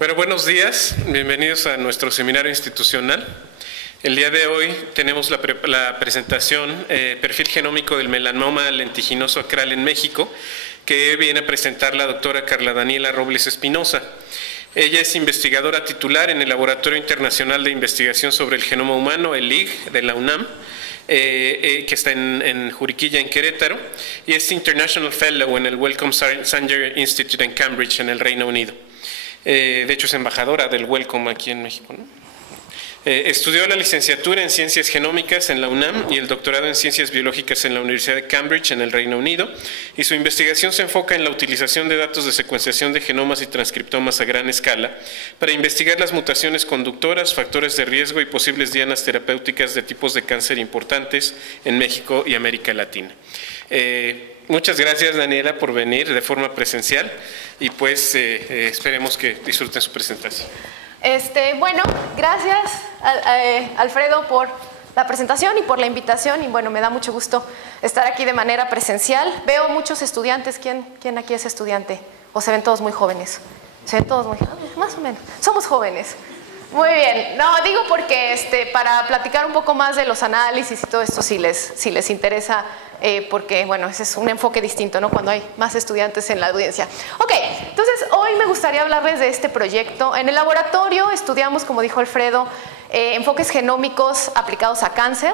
Bueno, buenos días, bienvenidos a nuestro seminario institucional. El día de hoy tenemos la presentación Perfil genómico del melanoma lentiginoso acral en México, que viene a presentar la doctora Carla Daniela Robles Espinosa. Ella es investigadora titular en el Laboratorio Internacional de Investigación sobre el Genoma Humano, el LIG, de la UNAM, que está en Juriquilla, en Querétaro, y es International Fellow en el Wellcome Sanger Institute en Cambridge, en el Reino Unido. De hecho, es embajadora del Wellcome aquí en México, ¿no? Estudió la licenciatura en Ciencias Genómicas en la UNAM y el doctorado en Ciencias Biológicas en la Universidad de Cambridge, en el Reino Unido, y su investigación se enfoca en la utilización de datos de secuenciación de genomas y transcriptomas a gran escala para investigar las mutaciones conductoras, factores de riesgo y posibles dianas terapéuticas de tipos de cáncer importantes en México y América Latina. Muchas gracias, Daniela, por venir de forma presencial y pues esperemos que disfruten su presentación. Bueno, gracias Alfredo por la presentación y por la invitación, y bueno, me da mucho gusto estar aquí de manera presencial. Veo muchos estudiantes. ¿Quién aquí es estudiante? ¿O se ven todos muy jóvenes? Se ven todos muy jóvenes, más o menos. Somos jóvenes. Muy bien. No, digo porque para platicar un poco más de los análisis y todo esto, si les interesa, porque bueno, ese es un enfoque distinto, ¿no? Cuando hay más estudiantes en la audiencia. Ok, entonces hoy me gustaría hablarles de este proyecto. En el laboratorio estudiamos, como dijo Alfredo, enfoques genómicos aplicados a cáncer.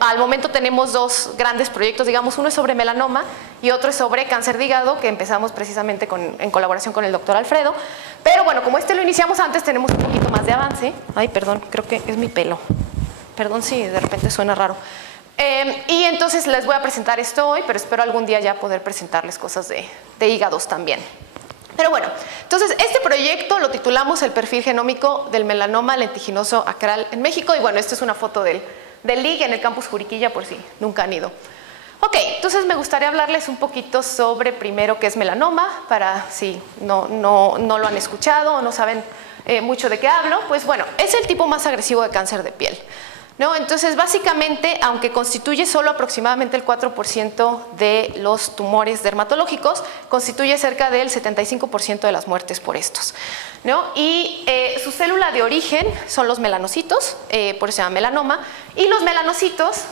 Al momento tenemos dos grandes proyectos, digamos, uno es sobre melanoma y otro es sobre cáncer de hígado, que empezamos precisamente en colaboración con el doctor Alfredo. Pero bueno, como lo iniciamos antes, tenemos un poquito más de avance. Ay, perdón, creo que es mi pelo. Perdón si de repente suena raro. Y entonces les voy a presentar esto hoy, pero espero algún día ya poder presentarles cosas de hígados también. Pero bueno, entonces este proyecto lo titulamos El perfil genómico del melanoma lentiginoso acral en México, y bueno, esta es una foto del LIG en el campus Juriquilla, por si nunca han ido. Ok, entonces me gustaría hablarles un poquito sobre primero qué es melanoma, para si no lo han escuchado o no saben mucho de qué hablo. Pues bueno, es el tipo más agresivo de cáncer de piel, ¿no? Entonces, básicamente, aunque constituye solo aproximadamente el 4% de los tumores dermatológicos, constituye cerca del 75% de las muertes por estos, ¿no? Y su célula de origen son los melanocitos, por eso se llama melanoma, y los melanocitos,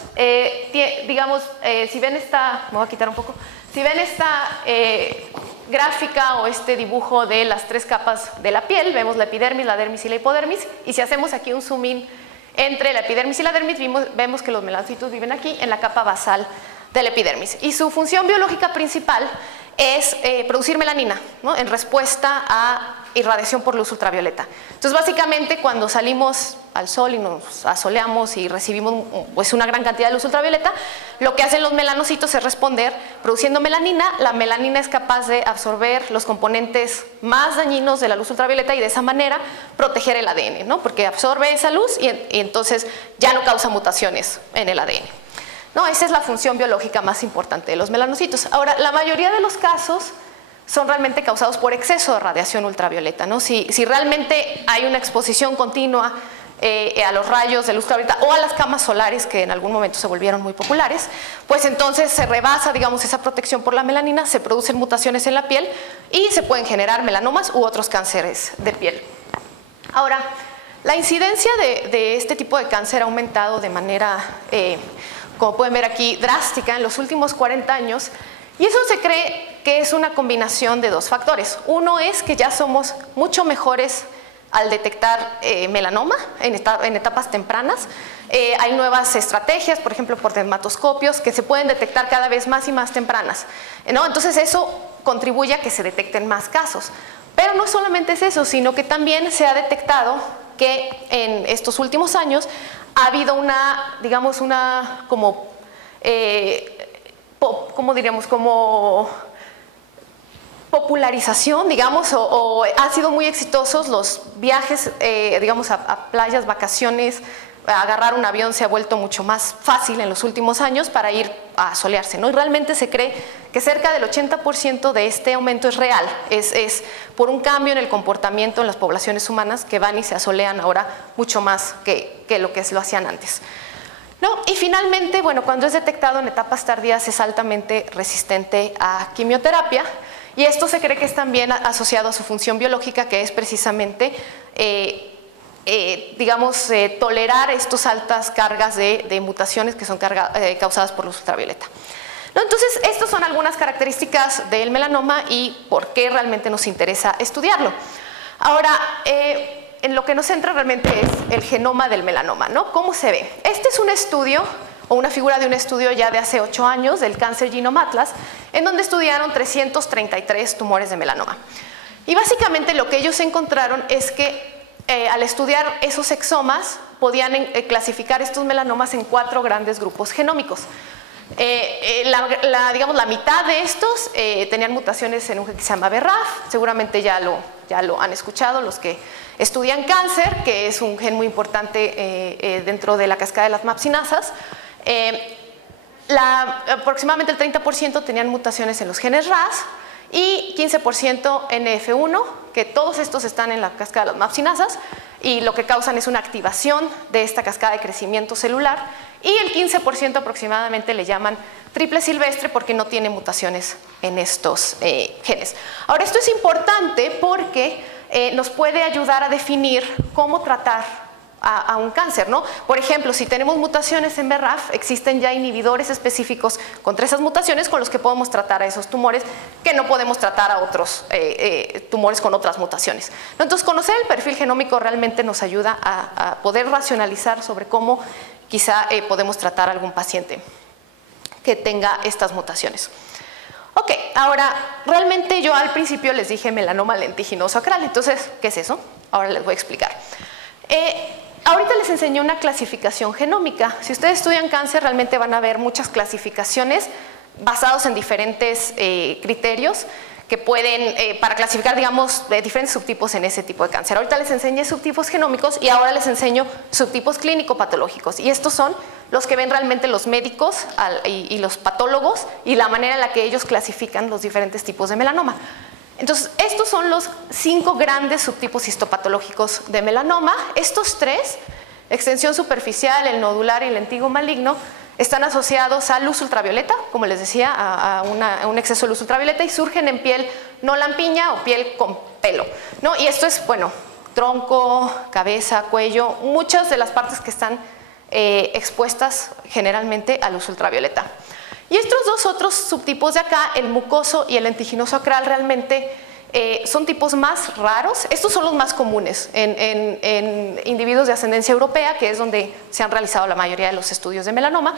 digamos, si ven esta, me voy a quitar un poco, si ven esta gráfica o este dibujo de las tres capas de la piel, vemos la epidermis, la dermis y la hipodermis, y si hacemos aquí un zoom in entre la epidermis y la dermis, vemos que los melanocitos viven aquí en la capa basal de la epidermis. Y su función biológica principal es producir melanina, ¿no? En respuesta a irradiación por luz ultravioleta. Entonces, básicamente, cuando salimos al sol y nos asoleamos y recibimos pues, una gran cantidad de luz ultravioleta, lo que hacen los melanocitos es responder produciendo melanina. La melanina es capaz de absorber los componentes más dañinos de la luz ultravioleta y de esa manera proteger el ADN, ¿no? Porque absorbe esa luz y entonces ya no causa mutaciones en el ADN. No, esa es la función biológica más importante de los melanocitos. Ahora, la mayoría de los casos son realmente causados por exceso de radiación ultravioleta, ¿no? Si realmente hay una exposición continua a los rayos de luz ultravioleta o a las camas solares, que en algún momento se volvieron muy populares, pues entonces se rebasa, digamos, esa protección por la melanina, se producen mutaciones en la piel y se pueden generar melanomas u otros cánceres de piel. Ahora, la incidencia de este tipo de cáncer ha aumentado de manera, como pueden ver aquí, drástica en los últimos 40 años, y eso se cree que es una combinación de dos factores. Uno es que ya somos mucho mejores al detectar melanoma en etapas tempranas. Hay nuevas estrategias, por ejemplo, por dermatoscopios, que se pueden detectar cada vez más y más tempranas, ¿no? Entonces eso contribuye a que se detecten más casos. Pero no solamente es eso, sino que también se ha detectado que en estos últimos años ha habido una, digamos, una como, ¿cómo diríamos? Como popularización, digamos, o han sido muy exitosos los viajes, digamos, a playas, vacaciones. Agarrar un avión se ha vuelto mucho más fácil en los últimos años para ir a solearse, ¿no? Y realmente se cree que cerca del 80% de este aumento es real, es por un cambio en el comportamiento en las poblaciones humanas que van y se asolean ahora mucho más que lo que lo hacían antes, ¿no? Y finalmente, bueno, cuando es detectado en etapas tardías es altamente resistente a quimioterapia. y esto se cree que es también asociado a su función biológica, que es precisamente tolerar estas altas cargas de mutaciones que son causadas por luz ultravioleta. ¿No? Entonces, estas son algunas características del melanoma y por qué realmente nos interesa estudiarlo. Ahora, en lo que nos centra realmente es el genoma del melanoma, ¿no? ¿Cómo se ve? Este es un estudio o una figura de un estudio ya de hace 8 años del Cancer Genome Atlas, en donde estudiaron 333 tumores de melanoma. Y básicamente lo que ellos encontraron es que al estudiar esos exomas podían clasificar estos melanomas en 4 grandes grupos genómicos. La mitad de estos tenían mutaciones en un gen que se llama BRAF, seguramente ya lo han escuchado los que estudian cáncer, que es un gen muy importante dentro de la cascada de las mapsinasas. Aproximadamente el 30% tenían mutaciones en los genes RAS y 15% NF1, que todos estos están en la cascada de las mapsinasas y lo que causan es una activación de esta cascada de crecimiento celular, y el 15% aproximadamente le llaman triple silvestre porque no tiene mutaciones en estos genes. Ahora, esto es importante porque nos puede ayudar a definir cómo tratar a un cáncer, ¿no? Por ejemplo, si tenemos mutaciones en BRAF, existen ya inhibidores específicos contra esas mutaciones con los que podemos tratar a esos tumores que no podemos tratar a otros tumores con otras mutaciones. Entonces, conocer el perfil genómico realmente nos ayuda a poder racionalizar sobre cómo quizá podemos tratar a algún paciente que tenga estas mutaciones. Ok, ahora, realmente yo al principio les dije melanoma lentiginoso acral, entonces, ¿qué es eso? Ahora les voy a explicar. Ahorita les enseñé una clasificación genómica. Si ustedes estudian cáncer, realmente van a ver muchas clasificaciones basadas en diferentes criterios que pueden, para clasificar, digamos, de diferentes subtipos en ese tipo de cáncer. Ahorita les enseñé subtipos genómicos y ahora les enseño subtipos clínico-patológicos. Y estos son los que ven realmente los médicos y los patólogos y la manera en la que ellos clasifican los diferentes tipos de melanoma. Entonces, estos son los 5 grandes subtipos histopatológicos de melanoma. Estos 3, extensión superficial, el nodular y el lentigo maligno, están asociados a luz ultravioleta, como les decía, a un exceso de luz ultravioleta, y surgen en piel no lampiña o piel con pelo, ¿no? Y esto es, bueno, tronco, cabeza, cuello, muchas de las partes que están expuestas generalmente a luz ultravioleta. Y estos 2 otros subtipos de acá, el mucoso y el lentiginoso acral, realmente son tipos más raros. Estos son los más comunes en individuos de ascendencia europea, que es donde se han realizado la mayoría de los estudios de melanoma.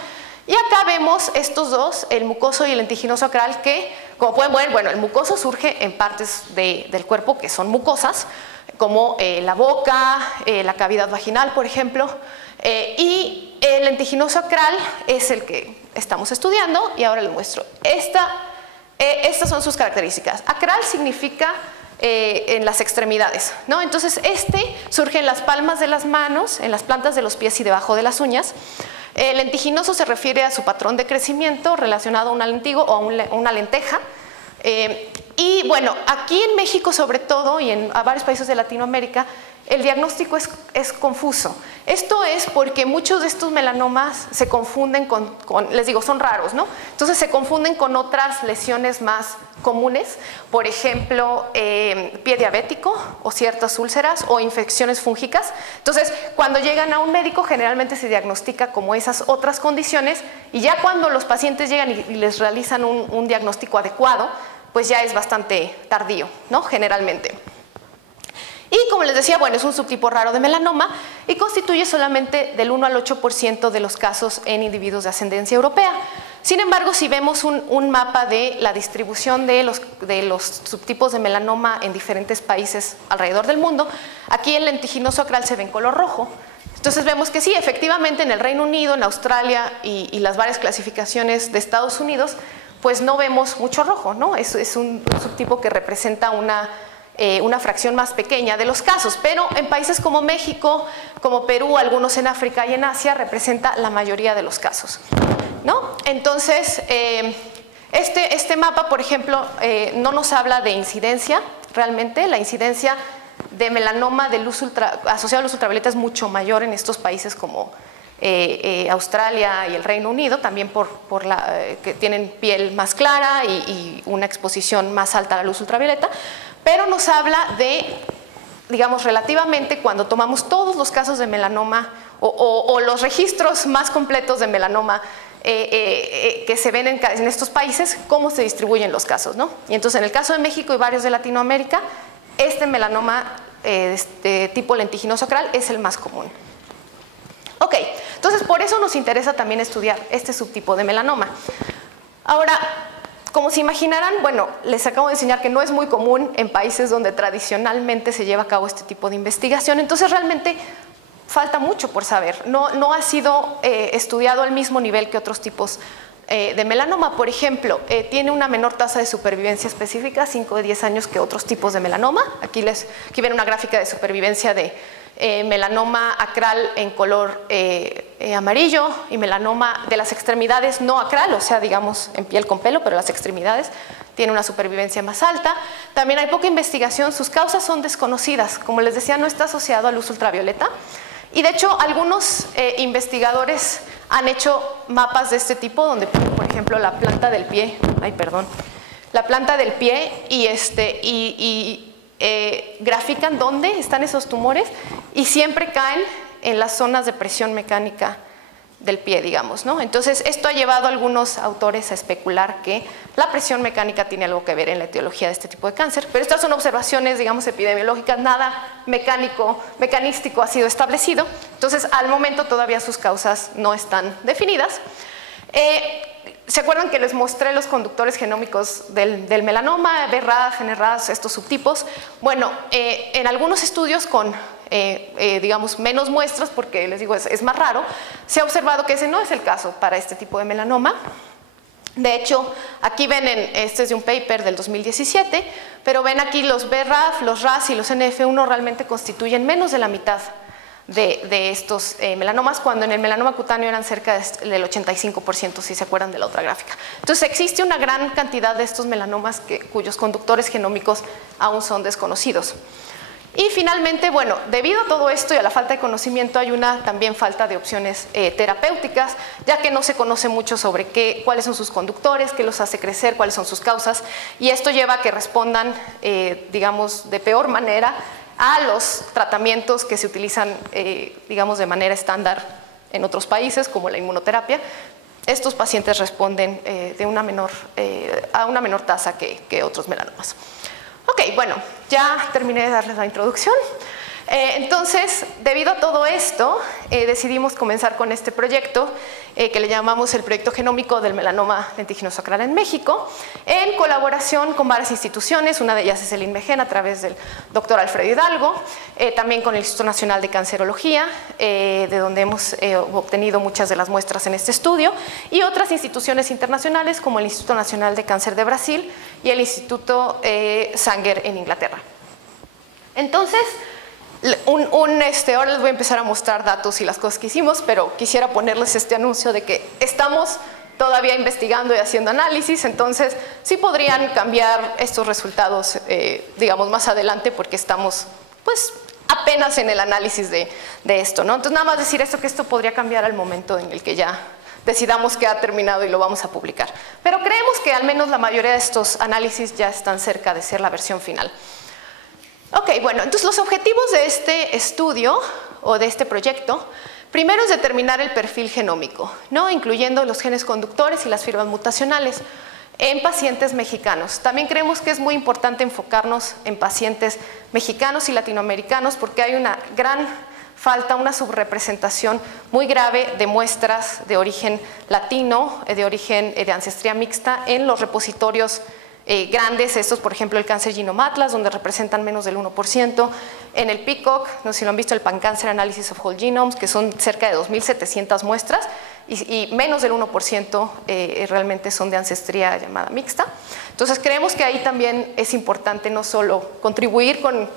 Y acá vemos estos 2, el mucoso y el lentiginoso acral, que, como pueden ver, bueno, el mucoso surge en partes del cuerpo que son mucosas, como la boca, la cavidad vaginal, por ejemplo, y el lentiginoso acral es el que estamos estudiando, y ahora les muestro. Estas son sus características. Acral significa en las extremidades, ¿no? Entonces, surge en las palmas de las manos, en las plantas de los pies y debajo de las uñas. El lentiginoso se refiere a su patrón de crecimiento relacionado a un lentigo o a una lenteja. Y bueno, aquí en México sobre todo y en varios países de Latinoamérica, el diagnóstico es confuso. Esto es porque muchos de estos melanomas se confunden les digo, son raros, ¿no? Entonces se confunden con otras lesiones más comunes, por ejemplo, pie diabético o ciertas úlceras o infecciones fúngicas. Entonces, cuando llegan a un médico, generalmente se diagnostica como esas otras condiciones, y ya cuando los pacientes llegan y les realizan un diagnóstico adecuado, pues ya es bastante tardío, ¿no? Generalmente. Y como les decía, bueno, es un subtipo raro de melanoma y constituye solamente del 1 al 8% de los casos en individuos de ascendencia europea. Sin embargo, si vemos un mapa de la distribución de los subtipos de melanoma en diferentes países alrededor del mundo, aquí el lentiginoso acral se ve en color rojo. Entonces vemos que sí, efectivamente en el Reino Unido, en Australia y las varias clasificaciones de Estados Unidos, pues no vemos mucho rojo, ¿no? Es un subtipo que representa una fracción más pequeña de los casos, pero en países como México, como Perú, algunos en África y en Asia, representa la mayoría de los casos, ¿no? Entonces, este mapa, por ejemplo, no nos habla de incidencia, realmente la incidencia de melanoma asociado a luz ultravioleta es mucho mayor en estos países como Australia y el Reino Unido, también por que tienen piel más clara y una exposición más alta a la luz ultravioleta, pero nos habla de, digamos, relativamente cuando tomamos todos los casos de melanoma o los registros más completos de melanoma que se ven en estos países, cómo se distribuyen los casos, ¿no? Y entonces en el caso de México y varios de Latinoamérica, este melanoma tipo lentiginoso acral es el más común. Ok, entonces por eso nos interesa también estudiar este subtipo de melanoma. Ahora, como se imaginarán, bueno, les acabo de enseñar que no es muy común en países donde tradicionalmente se lleva a cabo este tipo de investigación, entonces realmente falta mucho por saber. No ha sido estudiado al mismo nivel que otros tipos de melanoma. Por ejemplo, tiene una menor tasa de supervivencia específica, 5 de 10 años, que otros tipos de melanoma. Aquí ven una gráfica de supervivencia de melanoma acral en color amarillo y melanoma de las extremidades no acral, o sea, digamos en piel con pelo, pero las extremidades tiene una supervivencia más alta. También hay poca investigación, sus causas son desconocidas. Como les decía, no está asociado a luz ultravioleta. Y de hecho, algunos investigadores han hecho mapas de este tipo, donde ponen, por ejemplo, la planta del pie, la planta del pie y grafican dónde están esos tumores y siempre caen en las zonas de presión mecánica del pie, digamos, ¿no? Entonces, esto ha llevado a algunos autores a especular que la presión mecánica tiene algo que ver en la etiología de este tipo de cáncer, pero estas son observaciones, digamos, epidemiológicas, nada mecanístico ha sido establecido, entonces, al momento todavía sus causas no están definidas. ¿Se acuerdan que les mostré los conductores genómicos del melanoma, BRAF, NRAS, estos subtipos? Bueno, en algunos estudios con digamos, menos muestras, porque les digo, es más raro, se ha observado que ese no es el caso para este tipo de melanoma. De hecho, aquí ven, este es de un paper del 2017, pero ven aquí los BRAF, los RAS y los NF1 realmente constituyen menos de la mitad de estos melanomas, cuando en el melanoma cutáneo eran cerca del 85%, si se acuerdan de la otra gráfica. Entonces, existe una gran cantidad de estos melanomas cuyos conductores genómicos aún son desconocidos. Y finalmente, bueno, debido a todo esto y a la falta de conocimiento, hay una también falta de opciones terapéuticas, ya que no se conoce mucho sobre cuáles son sus conductores, qué los hace crecer, cuáles son sus causas, y esto lleva a que respondan, digamos, de peor manera a los tratamientos que se utilizan, digamos, de manera estándar en otros países, como la inmunoterapia. Estos pacientes responden a una menor tasa que otros melanomas. Ok, bueno, ya terminé de darles la introducción. Entonces, debido a todo esto, decidimos comenzar con este proyecto que le llamamos el proyecto genómico del melanoma lentiginoso acral en México, en colaboración con varias instituciones. Una de ellas es el INMEGEN a través del doctor Alfredo Hidalgo, también con el Instituto Nacional de Cancerología, de donde hemos obtenido muchas de las muestras en este estudio, y otras instituciones internacionales como el Instituto Nacional de Cáncer de Brasil y el Instituto Sanger en Inglaterra. Entonces, ahora les voy a empezar a mostrar datos y las cosas que hicimos, pero quisiera ponerles este anuncio de que estamos todavía investigando y haciendo análisis, entonces sí podrían cambiar estos resultados, digamos, más adelante, porque estamos, pues, apenas en el análisis de esto, ¿no? Entonces, nada más decir esto, que esto podría cambiar al momento en el que ya decidamos que ha terminado y lo vamos a publicar. Pero creemos que al menos la mayoría de estos análisis ya están cerca de ser la versión final. Ok, bueno, entonces los objetivos de este estudio o de este proyecto, primero es determinar el perfil genómico, ¿no? Incluyendo los genes conductores y las firmas mutacionales en pacientes mexicanos. También creemos que es muy importante enfocarnos en pacientes mexicanos y latinoamericanos, porque hay una gran falta, una subrepresentación muy grave de muestras de origen latino, de origen de ancestría mixta en los repositorios grandes, estos, por ejemplo, el Cáncer Genome Atlas, donde representan menos del 1%, en el PCOG, no sé si lo han visto, el Pan-Cancer Analysis of Whole Genomes, que son cerca de 2.700 muestras, y menos del 1% realmente son de ancestría llamada mixta. Entonces, creemos que ahí también es importante no solo contribuir con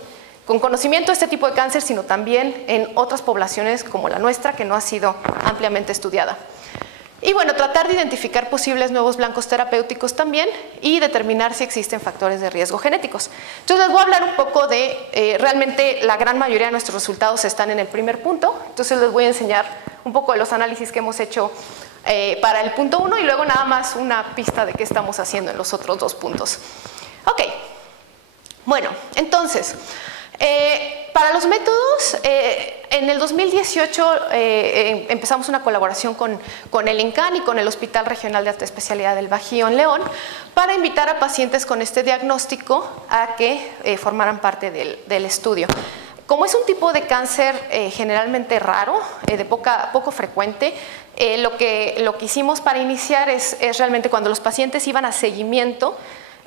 conocimiento de este tipo de cáncer, sino también en otras poblaciones como la nuestra, que no ha sido ampliamente estudiada. Y bueno, tratar de identificar posibles nuevos blancos terapéuticos también y determinar si existen factores de riesgo genéticos. Entonces les voy a hablar un poco de, realmente la gran mayoría de nuestros resultados están en el primer punto, entonces les voy a enseñar un poco de los análisis que hemos hecho para el punto 1 y luego nada más una pista de qué estamos haciendo en los otros 2 puntos. Ok, bueno, entonces, para los métodos, en el 2018 empezamos una colaboración con el INCAN y con el Hospital Regional de Alta Especialidad del Bajío en León para invitar a pacientes con este diagnóstico a que formaran parte del estudio. Como es un tipo de cáncer generalmente raro, de poco frecuente, lo que hicimos para iniciar es realmente cuando los pacientes iban a seguimiento,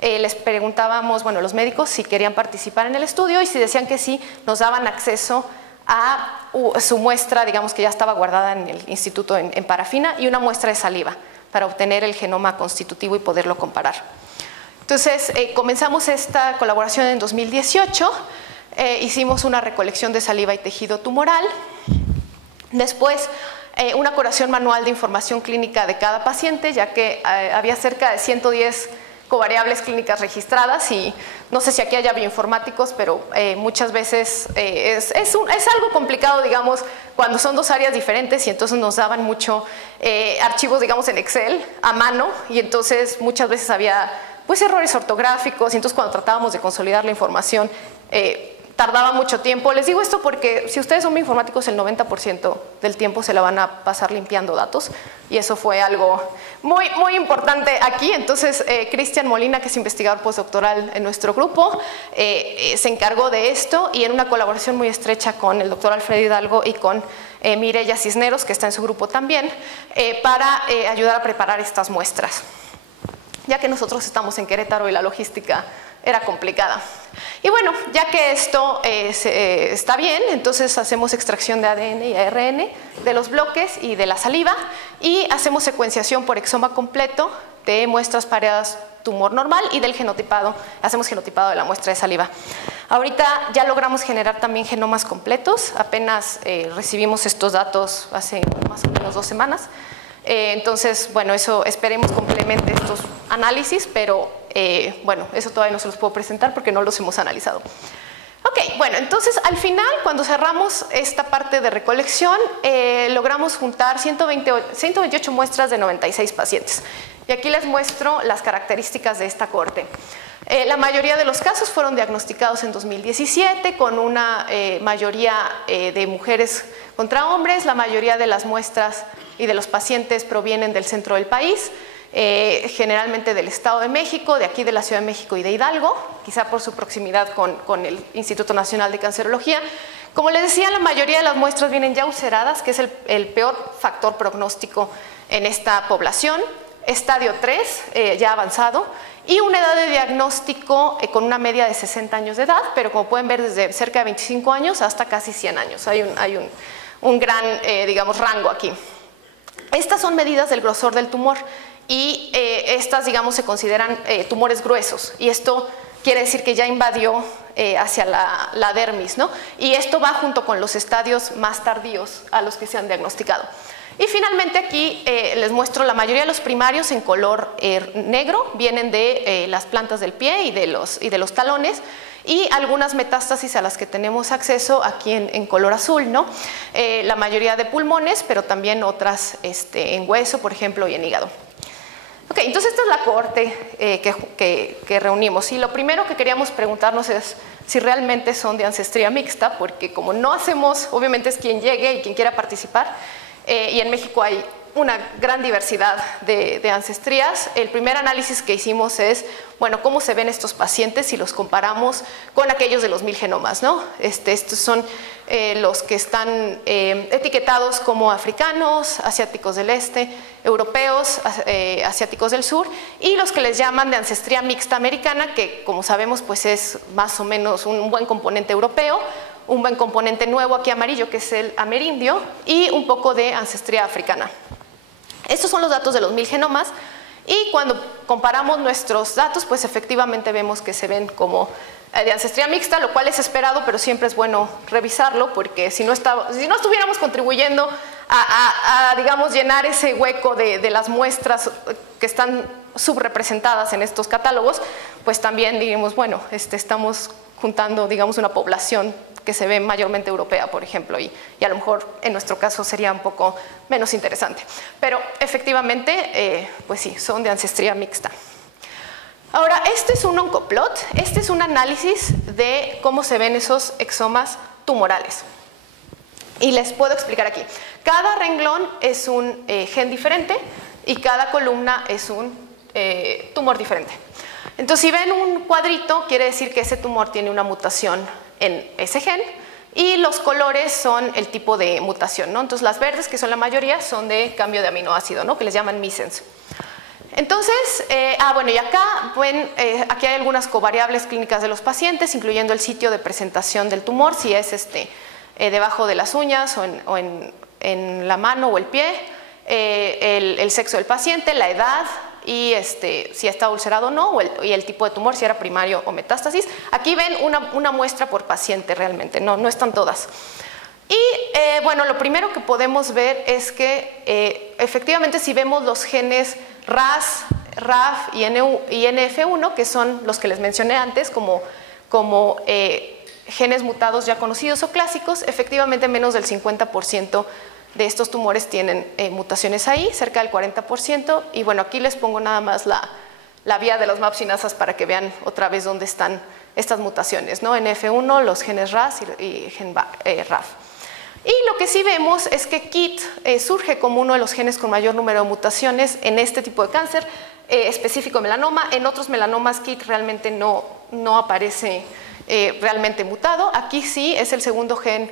les preguntábamos, bueno, los médicos si querían participar en el estudio y si decían que sí, nos daban acceso a su muestra, digamos que ya estaba guardada en el instituto en parafina, y una muestra de saliva para obtener el genoma constitutivo y poderlo comparar. Entonces, comenzamos esta colaboración en 2018, hicimos una recolección de saliva y tejido tumoral, después una curación manual de información clínica de cada paciente, ya que había cerca de 110 covariables clínicas registradas y no sé si aquí haya bioinformáticos, pero muchas veces es algo complicado, digamos, cuando son 2 áreas diferentes y entonces nos daban mucho archivos, digamos, en Excel a mano y entonces muchas veces había pues errores ortográficos y entonces cuando tratábamos de consolidar la información tardaba mucho tiempo. Les digo esto porque si ustedes son bioinformáticos, el 90% del tiempo se la van a pasar limpiando datos y eso fue algo muy importante aquí. Entonces, Cristian Molina, que es investigador postdoctoral en nuestro grupo, se encargó de esto y en una colaboración muy estrecha con el doctor Alfredo Hidalgo y con Mireya Cisneros, que está en su grupo también, para ayudar a preparar estas muestras, ya que nosotros estamos en Querétaro y la logística era complicada. Y bueno, ya que esto está bien, entonces hacemos extracción de ADN y ARN de los bloques y de la saliva y hacemos secuenciación por exoma completo de muestras pareadas tumor normal y del genotipado, hacemos genotipado de la muestra de saliva. Ahorita ya logramos generar también genomas completos, apenas recibimos estos datos hace más o menos 2 semanas. Entonces, bueno, eso esperemos complemente estos análisis, pero bueno, eso todavía no se los puedo presentar porque no los hemos analizado. Ok, bueno, entonces al final, cuando cerramos esta parte de recolección, logramos juntar 128 muestras de 96 pacientes. Y aquí les muestro las características de esta cohorte. La mayoría de los casos fueron diagnosticados en 2017 con una mayoría de mujeres contra hombres. La mayoría de las muestras y de los pacientes provienen del centro del país, generalmente del Estado de México, de aquí de la Ciudad de México y de Hidalgo, quizá por su proximidad con el Instituto Nacional de Cancerología. Como les decía, la mayoría de las muestras vienen ya ulceradas, que es el peor factor prognóstico en esta población. Estadio 3, ya avanzado, y una edad de diagnóstico con una media de 60 años de edad, pero como pueden ver desde cerca de 25 años hasta casi 100 años. Hay un gran, digamos, rango aquí. Estas son medidas del grosor del tumor y estas, digamos, se consideran tumores gruesos y esto quiere decir que ya invadió hacia la dermis, ¿no? Y esto va junto con los estadios más tardíos a los que se han diagnosticado. Y finalmente aquí les muestro la mayoría de los primarios en color negro, vienen de las plantas del pie y de los talones, y algunas metástasis a las que tenemos acceso aquí en color azul, ¿no? La mayoría de pulmones, pero también otras en hueso, por ejemplo, y en hígado. Ok, entonces esta es la cohorte que reunimos, y lo primero que queríamos preguntarnos es si realmente son de ancestría mixta, porque como no hacemos, obviamente es quien llegue y quien quiera participar, y en México hay una gran diversidad de ancestrías. El primer análisis que hicimos es, bueno, cómo se ven estos pacientes si los comparamos con aquellos de los 1000 genomas, ¿no? Estos son los que están etiquetados como africanos, asiáticos del este, europeos, asiáticos del sur, y los que les llaman de ancestría mixta americana, que como sabemos pues es más o menos un buen componente europeo, un buen componente nuevo aquí amarillo que es el amerindio y un poco de ancestría africana. Estos son los datos de los 1000 genomas y cuando comparamos nuestros datos pues efectivamente vemos que se ven como de ancestría mixta, lo cual es esperado, pero siempre es bueno revisarlo porque si no estuviéramos contribuyendo digamos, llenar ese hueco de las muestras que están subrepresentadas en estos catálogos, pues también digamos, bueno, estamos juntando, digamos, una población que se ve mayormente europea, por ejemplo, y a lo mejor en nuestro caso sería un poco menos interesante. Pero efectivamente, pues sí, son de ancestría mixta. Ahora, este es un oncoplot, este es un análisis de cómo se ven esos exomas tumorales. Y les puedo explicar aquí. Cada renglón es un gen diferente y cada columna es un tumor diferente. Entonces, si ven un cuadrito, quiere decir que ese tumor tiene una mutación en ese gen, y los colores son el tipo de mutación, ¿no? Entonces, las verdes, que son la mayoría, son de cambio de aminoácido, ¿no? Que les llaman missense. Entonces, bueno, y acá ven, aquí hay algunas covariables clínicas de los pacientes, incluyendo el sitio de presentación del tumor, si es debajo de las uñas o en la mano o el pie, el sexo del paciente, la edad, y si está ulcerado o no, y el tipo de tumor, si era primario o metástasis. Aquí ven una muestra por paciente realmente, no están todas. Y bueno, lo primero que podemos ver es que efectivamente si vemos los genes RAS, RAF y NF1, que son los que les mencioné antes como genes mutados ya conocidos o clásicos, efectivamente menos del 50% de estos tumores tienen mutaciones ahí, cerca del 40%, y bueno, aquí les pongo nada más la vía de las MAP-cinasas para que vean otra vez dónde están estas mutaciones, ¿no? En F1, los genes RAS y gen RAF. Y lo que sí vemos es que KIT surge como uno de los genes con mayor número de mutaciones en este tipo de cáncer, específico melanoma. En otros melanomas KIT realmente no aparece realmente mutado. Aquí sí es el segundo gen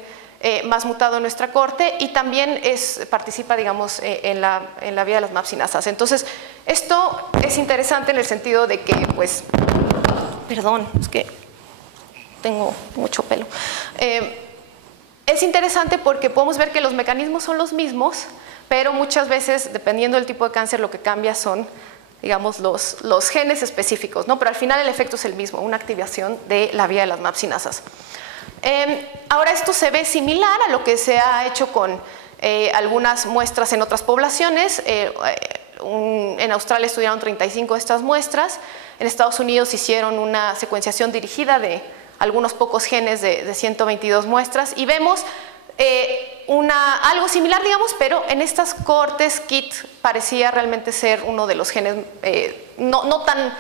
más mutado en nuestra corte, y también participa, digamos, en la vía de las MAP-cinasas. Entonces, esto es interesante en el sentido de que, pues, perdón, es que tengo mucho pelo. Es interesante porque podemos ver que los mecanismos son los mismos, pero muchas veces, dependiendo del tipo de cáncer, lo que cambia son, digamos, los genes específicos, ¿no? Pero al final el efecto es el mismo, una activación de la vía de las MAP-cinasas. Ahora, esto se ve similar a lo que se ha hecho con algunas muestras en otras poblaciones. En Australia estudiaron 35 de estas muestras. En Estados Unidos hicieron una secuenciación dirigida de algunos pocos genes de 122 muestras, y vemos algo similar, digamos, pero en estas cohortes KIT parecía realmente ser uno de los genes no tan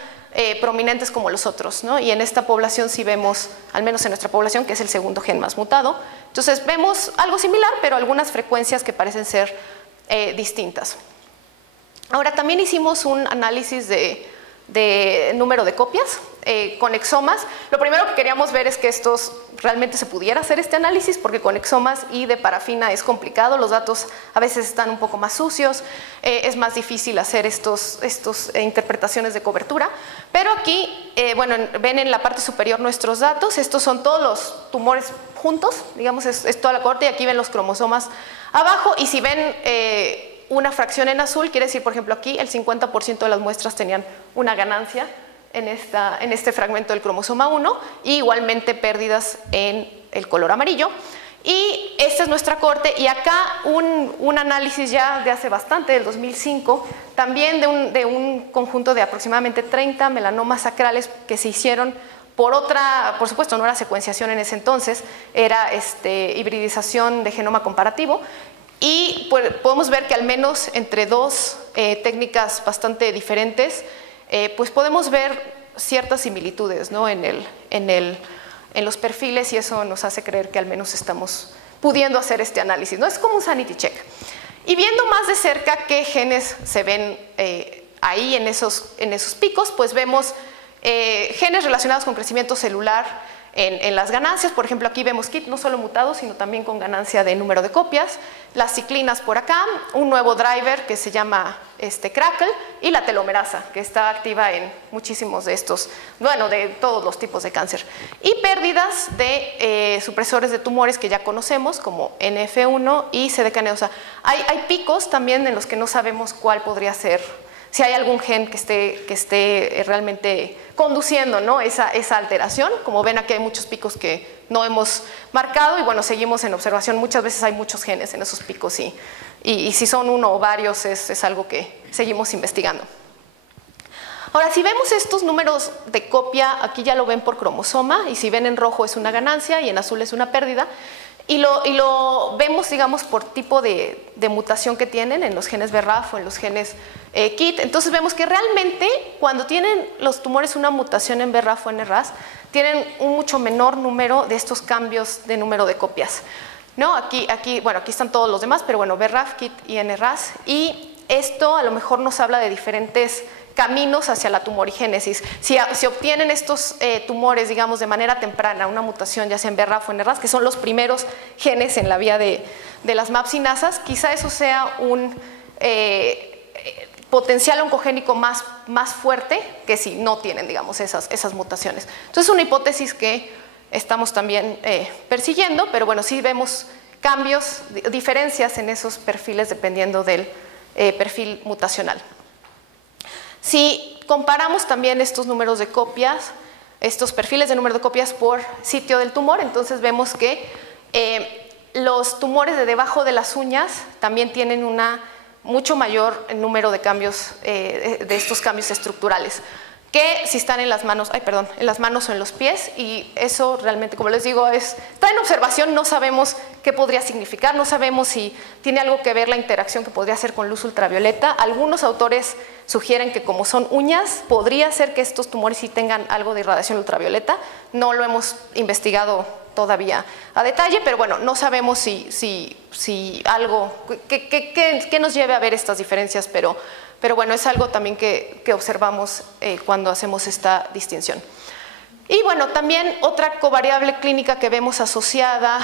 prominentes como los otros, ¿no? Y en esta población sí vemos, al menos en nuestra población, que es el segundo gen más mutado. Entonces vemos algo similar, pero algunas frecuencias que parecen ser distintas. Ahora, también hicimos un análisis de número de copias con exomas. Lo primero que queríamos ver es que estos realmente se pudiera hacer este análisis, porque con exomas y de parafina es complicado, los datos a veces están un poco más sucios, es más difícil hacer estos interpretaciones de cobertura. Pero aquí, bueno, ven en la parte superior nuestros datos, estos son todos los tumores juntos, digamos, es toda la cohorte, y aquí ven los cromosomas abajo, y si ven una fracción en azul, quiere decir, por ejemplo, aquí el 50% de las muestras tenían una ganancia en este fragmento del cromosoma 1, y igualmente pérdidas en el color amarillo. Y esta es nuestra corte, y acá un análisis ya de hace bastante, del 2005, también de un conjunto de aproximadamente 30 melanomas sacrales que se hicieron por supuesto no era secuenciación en ese entonces, era hibridización de genoma comparativo. Y podemos ver que al menos entre dos técnicas bastante diferentes, pues podemos ver ciertas similitudes, ¿no? en los perfiles, y eso nos hace creer que al menos estamos pudiendo hacer este análisis, ¿no? Es como un sanity check. Y viendo más de cerca qué genes se ven ahí en esos picos, pues vemos genes relacionados con crecimiento celular en las ganancias. Por ejemplo, aquí vemos KIT no solo mutado, sino también con ganancia de número de copias, las ciclinas por acá, un nuevo driver que se llama Crackle, y la telomerasa, que está activa en muchísimos de estos, bueno, de todos los tipos de cáncer. Y pérdidas de supresores de tumores que ya conocemos, como NF1 y CDKN. O sea, hay picos también en los que no sabemos cuál podría ser, si hay algún gen que esté realmente conduciendo, ¿no?, esa alteración. Como ven, aquí hay muchos picos que no hemos marcado y bueno, seguimos en observación. Muchas veces hay muchos genes en esos picos y si son uno o varios es algo que seguimos investigando. Ahora, si vemos estos números de copia, aquí ya lo ven por cromosoma, y si ven en rojo es una ganancia y en azul es una pérdida, y lo vemos, digamos, por tipo de mutación que tienen en los genes BRAF o en los genes KIT. Entonces vemos que realmente cuando tienen los tumores una mutación en BRAF o en NRAS, tienen un mucho menor número de estos cambios de número de copias, ¿no? Aquí están todos los demás, pero bueno, BRAF, KIT y NRAS, y esto a lo mejor nos habla de diferentes caminos hacia la tumorigénesis. Si obtienen estos tumores, digamos, de manera temprana, una mutación ya sea en BRAF o en NRAS, que son los primeros genes en la vía de las MAP-cinasas, quizá eso sea un potencial oncogénico más fuerte que si no tienen, digamos, esas mutaciones. Entonces es una hipótesis que estamos también persiguiendo, pero bueno, sí vemos cambios, diferencias en esos perfiles dependiendo del perfil mutacional. Si comparamos también estos números de copias, estos perfiles de número de copias por sitio del tumor, entonces vemos que los tumores de debajo de las uñas también tienen mucho mayor número de cambios, de estos cambios estructurales, que si están en las manos, en las manos o en los pies, y eso realmente, como les digo, está en observación, no sabemos qué podría significar, no sabemos si tiene algo que ver la interacción que podría hacer con luz ultravioleta. Algunos autores sugieren que como son uñas, podría ser que estos tumores sí tengan algo de irradiación ultravioleta. No lo hemos investigado todavía a detalle, pero bueno, no sabemos si algo que nos lleve a ver estas diferencias, pero bueno, es algo también que observamos cuando hacemos esta distinción. Y bueno, también otra covariable clínica que vemos asociada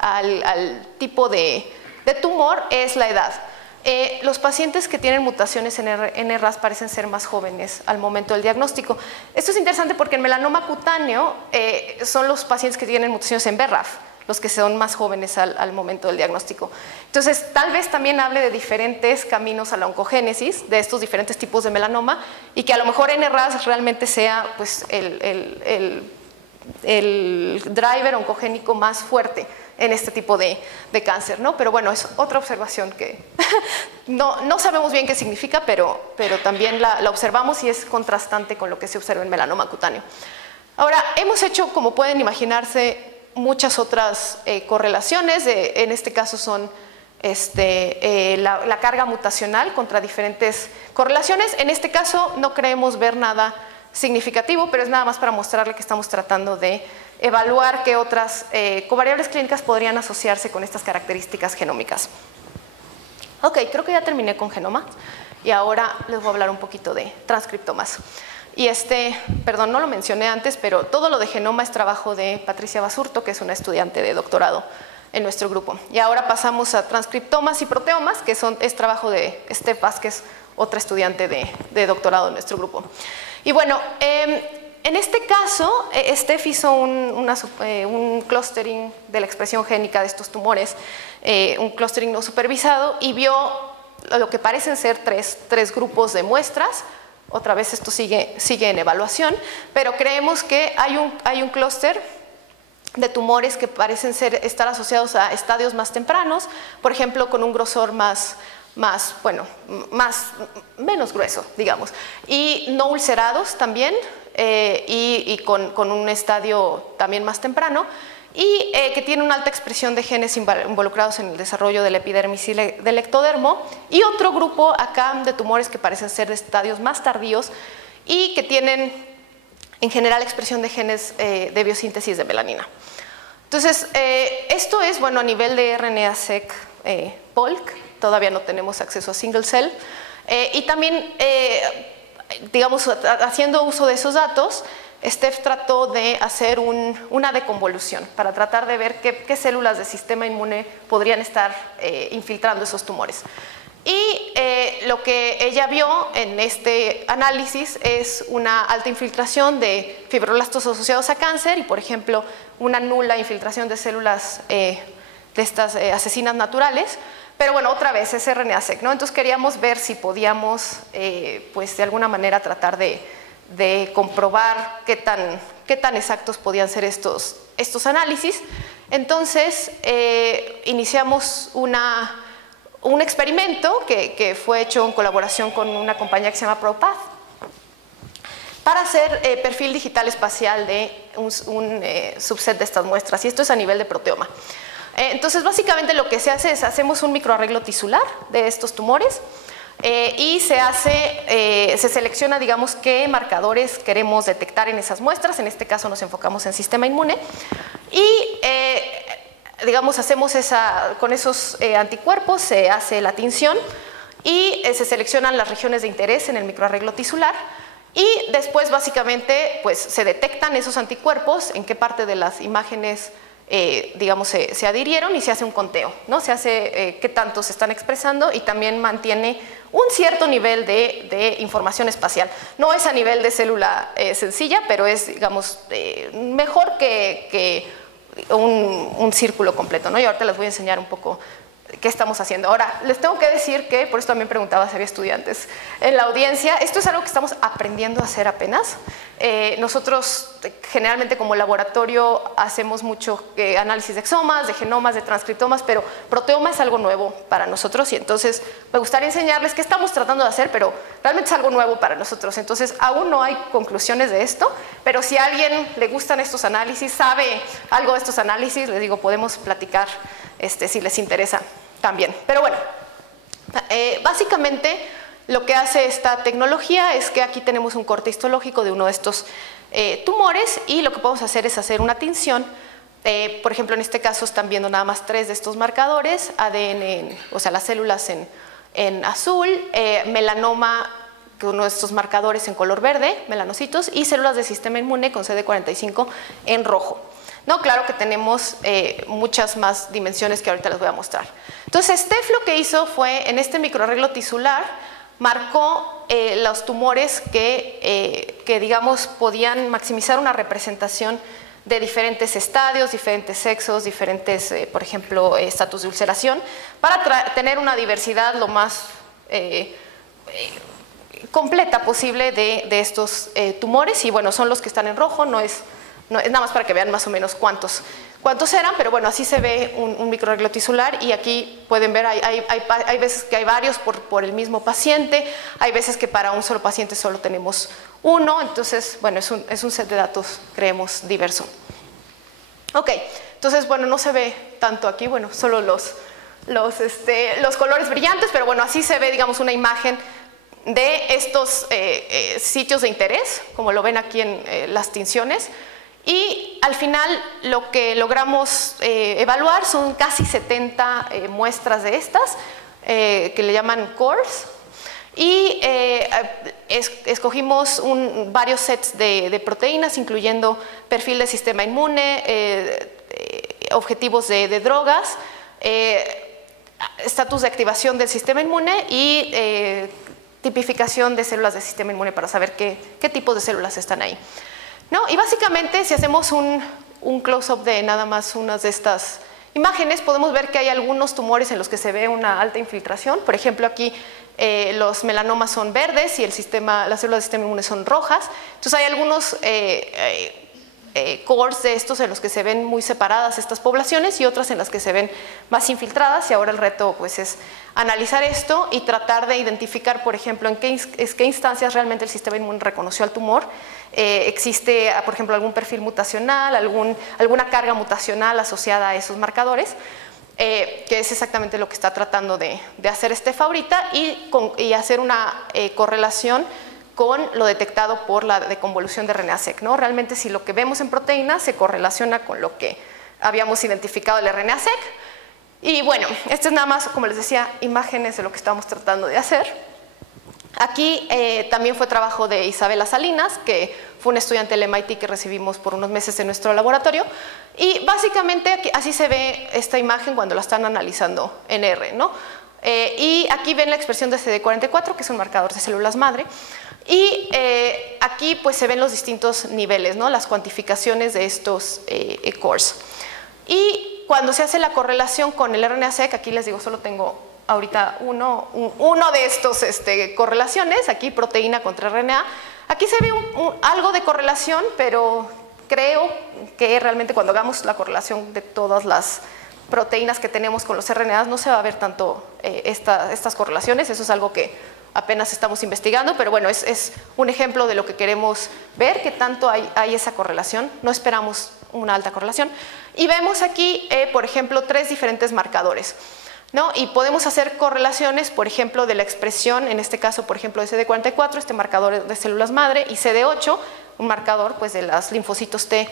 al tipo de tumor es la edad. Los pacientes que tienen mutaciones en NRAS parecen ser más jóvenes al momento del diagnóstico. Esto es interesante porque en melanoma cutáneo son los pacientes que tienen mutaciones en BRAF los que son más jóvenes al momento del diagnóstico. Entonces, tal vez también hable de diferentes caminos a la oncogénesis de estos diferentes tipos de melanoma y que a lo mejor NRAS realmente sea pues, el driver oncogénico más fuerte en este tipo de cáncer, ¿no? Pero bueno, es otra observación que no sabemos bien qué significa, pero también la observamos y es contrastante con lo que se observa en melanoma cutáneo. Ahora, hemos hecho, como pueden imaginarse, muchas otras correlaciones, en este caso son la carga mutacional contra diferentes correlaciones. En este caso no creemos ver nada significativo, pero es nada más para mostrarle que estamos tratando de evaluar qué otras covariables clínicas podrían asociarse con estas características genómicas. Ok, creo que ya terminé con genoma y ahora les voy a hablar un poquito de transcriptomas. Y perdón, no lo mencioné antes, pero todo lo de genoma es trabajo de Patricia Basurto, que es una estudiante de doctorado en nuestro grupo. Y ahora pasamos a transcriptomas y proteomas, que es trabajo de Steph Vázquez, otra estudiante de doctorado en nuestro grupo. Y bueno, en este caso, Steph hizo un clustering de la expresión génica de estos tumores, un clustering no supervisado, y vio lo que parecen ser tres grupos de muestras. Otra vez esto sigue en evaluación, pero creemos que hay un clúster de tumores que parecen estar asociados a estadios más tempranos, por ejemplo, con un grosor menos grueso, digamos, y no ulcerados también, y con un estadio también más temprano, y que tiene una alta expresión de genes involucrados en el desarrollo de la epidermis y del ectodermo, y otro grupo acá de tumores que parecen ser de estadios más tardíos y que tienen en general expresión de genes de biosíntesis de melanina. Entonces, esto es, bueno, a nivel de RNA-seq POLC, todavía no tenemos acceso a single cell, y también, digamos, haciendo uso de esos datos, Steph trató de hacer una deconvolución para tratar de ver qué células del sistema inmune podrían estar infiltrando esos tumores. Y lo que ella vio en este análisis es una alta infiltración de fibroblastos asociados a cáncer y, por ejemplo, una nula infiltración de células de estas asesinas naturales, Pero bueno, otra vez es RNA-seq, ¿no? Entonces queríamos ver si podíamos, pues de alguna manera tratar de comprobar qué tan exactos podían ser estos análisis. Entonces iniciamos un experimento que fue hecho en colaboración con una compañía que se llama ProPath para hacer perfil digital espacial de un subset de estas muestras, y esto es a nivel de proteoma. Entonces, básicamente lo que se hace es hacemos un microarreglo tisular de estos tumores y se selecciona, digamos, qué marcadores queremos detectar en esas muestras. En este caso nos enfocamos en sistema inmune y, digamos, hacemos con esos anticuerpos, se hace la tinción y se seleccionan las regiones de interés en el microarreglo tisular. Y después, básicamente, pues se detectan esos anticuerpos, en qué parte de las imágenes, digamos, se adhirieron y se hace un conteo, ¿no? Se hace qué tanto se están expresando y también mantiene un cierto nivel de información espacial. No es a nivel de célula sencilla, pero es, digamos, mejor que un círculo completo, ¿no? Y ahorita les voy a enseñar un poco qué estamos haciendo. Ahora, les tengo que decir que, por eso también preguntaba si había estudiantes en la audiencia, esto es algo que estamos aprendiendo a hacer apenas. Nosotros generalmente como laboratorio hacemos mucho análisis de exomas, de genomas, de transcriptomas, pero proteoma es algo nuevo para nosotros y entonces me gustaría enseñarles qué estamos tratando de hacer, pero realmente es algo nuevo para nosotros. Entonces aún no hay conclusiones de esto, pero si a alguien le gustan estos análisis, sabe algo de estos análisis, les digo, podemos platicar si les interesa también. Pero bueno, básicamente lo que hace esta tecnología es que aquí tenemos un corte histológico de uno de estos tumores y lo que podemos hacer es hacer una tinción. Por ejemplo, en este caso están viendo nada más 3 de estos marcadores, ADN, o sea, las células en azul, melanoma, que uno de estos marcadores en color verde, melanocitos, y células de sistema inmune con CD45 en rojo. No, claro que tenemos muchas más dimensiones que ahorita les voy a mostrar. Entonces, Steph lo que hizo fue, en este microarreglo tisular, marcó los tumores que digamos, podían maximizar una representación de diferentes estadios, diferentes sexos, diferentes, por ejemplo, estatus de ulceración, para tener una diversidad lo más completa posible de estos tumores. Y bueno, son los que están en rojo, no es nada más para que vean más o menos cuántos eran, pero bueno, así se ve un microarreglo tisular y aquí pueden ver, hay veces que hay varios por el mismo paciente, hay veces que para un solo paciente solo tenemos uno, entonces, bueno, es un set de datos, creemos, diverso. Ok, entonces, bueno, no se ve tanto aquí, bueno, solo los colores brillantes, pero bueno, así se ve, digamos, una imagen de estos sitios de interés, como lo ven aquí en las tinciones. Y al final lo que logramos evaluar son casi 70 muestras de estas, que le llaman cores, y escogimos varios sets de proteínas, incluyendo perfil de sistema inmune, objetivos de drogas, estatus de activación del sistema inmune y tipificación de células del sistema inmune para saber qué tipos de células están ahí. ¿No? Y básicamente, si hacemos un close-up de nada más unas de estas imágenes, podemos ver que hay algunos tumores en los que se ve una alta infiltración. Por ejemplo, aquí los melanomas son verdes y las células del sistema inmune son rojas. Entonces hay algunos cores de estos en los que se ven muy separadas estas poblaciones y otras en las que se ven más infiltradas, y ahora el reto pues es analizar esto y tratar de identificar, por ejemplo, en qué instancias realmente el sistema inmune reconoció al tumor. Existe, por ejemplo, algún perfil mutacional, alguna carga mutacional asociada a esos marcadores, que es exactamente lo que está tratando de hacer Steph ahorita, y hacer una correlación con lo detectado por la deconvolución de RNA-seq, ¿no? Realmente, si lo que vemos en proteínas se correlaciona con lo que habíamos identificado del RNA-seq. Y bueno, esto es nada más, como les decía, imágenes de lo que estamos tratando de hacer. Aquí también fue trabajo de Isabela Salinas, que fue una estudiante del MIT que recibimos por unos meses en nuestro laboratorio. Y básicamente aquí, así se ve esta imagen cuando la están analizando en R, ¿no? Y aquí ven la expresión de CD44, que es un marcador de células madre. Y aquí pues se ven los distintos niveles, ¿no? Las cuantificaciones de estos cores. Y cuando se hace la correlación con el RNA-seq, aquí les digo, solo tengo ahorita uno de estos correlaciones, aquí proteína contra RNA. Aquí se ve algo de correlación, pero creo que realmente cuando hagamos la correlación de todas las proteínas que tenemos con los RNAs no se va a ver tanto estas correlaciones. Eso es algo que apenas estamos investigando, pero bueno, es un ejemplo de lo que queremos ver, que tanto hay esa correlación. No esperamos una alta correlación. Y vemos aquí, por ejemplo, 3 diferentes marcadores, ¿no? Y podemos hacer correlaciones, por ejemplo, de la expresión, en este caso, por ejemplo, de CD44, este marcador de células madre, y CD8, un marcador pues, de los linfocitos T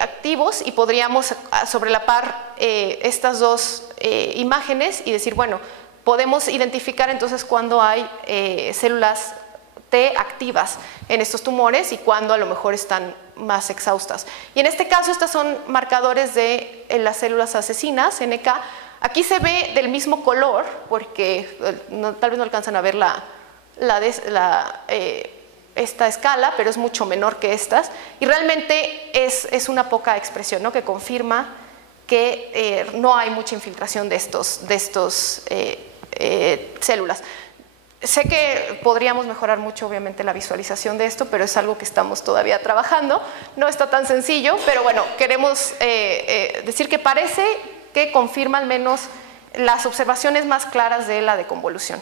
activos, y podríamos sobrelapar estas dos imágenes y decir, bueno, podemos identificar entonces cuando hay células T activas en estos tumores y cuando a lo mejor están más exhaustas. Y en este caso, estos son marcadores de las células asesinas, NK. Aquí se ve del mismo color, porque tal vez no alcanzan a ver esta escala, pero es mucho menor que estas. Y realmente es una poca expresión, ¿no? Que confirma que no hay mucha infiltración de estos células. Sé que podríamos mejorar mucho, obviamente, la visualización de esto, pero es algo que estamos todavía trabajando. No está tan sencillo, pero bueno, queremos decir que parece que confirma al menos las observaciones más claras de la deconvolución,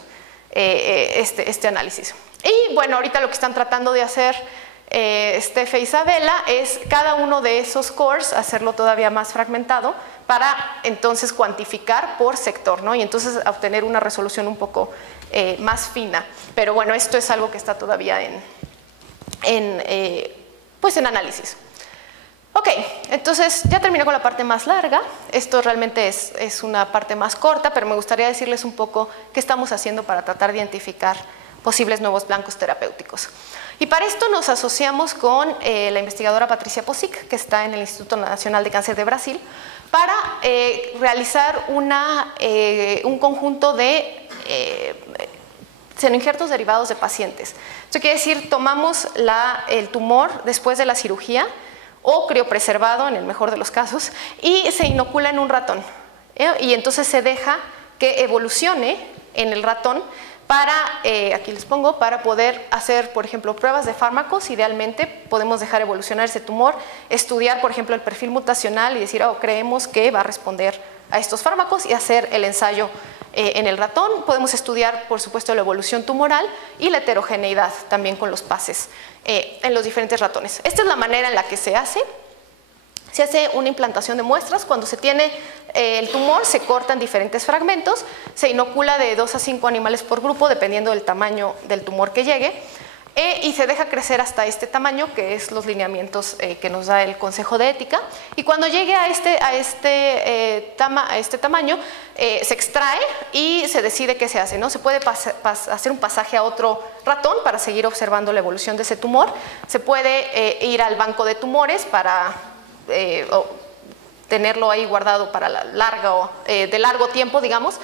este análisis. Y bueno, ahorita lo que están tratando de hacer Stefe e Isabela es cada uno de esos cores hacerlo todavía más fragmentado para entonces cuantificar por sector, ¿no? Y entonces obtener una resolución un poco más fina. Pero bueno, esto es algo que está todavía pues en análisis. Ok, entonces ya terminé con la parte más larga. Esto realmente es una parte más corta, pero me gustaría decirles un poco qué estamos haciendo para tratar de identificar posibles nuevos blancos terapéuticos. Y para esto nos asociamos con la investigadora Patricia Posic, que está en el Instituto Nacional de Cáncer de Brasil, para realizar un conjunto de senoinjertos derivados de pacientes. Esto quiere decir, tomamos el tumor después de la cirugía, o criopreservado en el mejor de los casos, y se inocula en un ratón. Y entonces se deja que evolucione en el ratón para, aquí les pongo, para poder hacer, por ejemplo, pruebas de fármacos. Idealmente podemos dejar evolucionar ese tumor, estudiar, por ejemplo, el perfil mutacional y decir, oh, creemos que va a responder a estos fármacos, y hacer el ensayo en el ratón. Podemos estudiar, por supuesto, la evolución tumoral y la heterogeneidad también con los pases en los diferentes ratones. Esta es la manera en la que se hace. Se hace una implantación de muestras. Cuando se tiene el tumor, se cortan diferentes fragmentos, se inocula de 2 a 5 animales por grupo, dependiendo del tamaño del tumor que llegue, y se deja crecer hasta este tamaño, que es los lineamientos que nos da el Consejo de Ética. Y cuando llegue a este tamaño, se extrae y se decide qué se hace, ¿no? Se puede hacer un pasaje a otro ratón para seguir observando la evolución de ese tumor. Se puede ir al banco de tumores para tenerlo ahí guardado para de largo tiempo, digamos,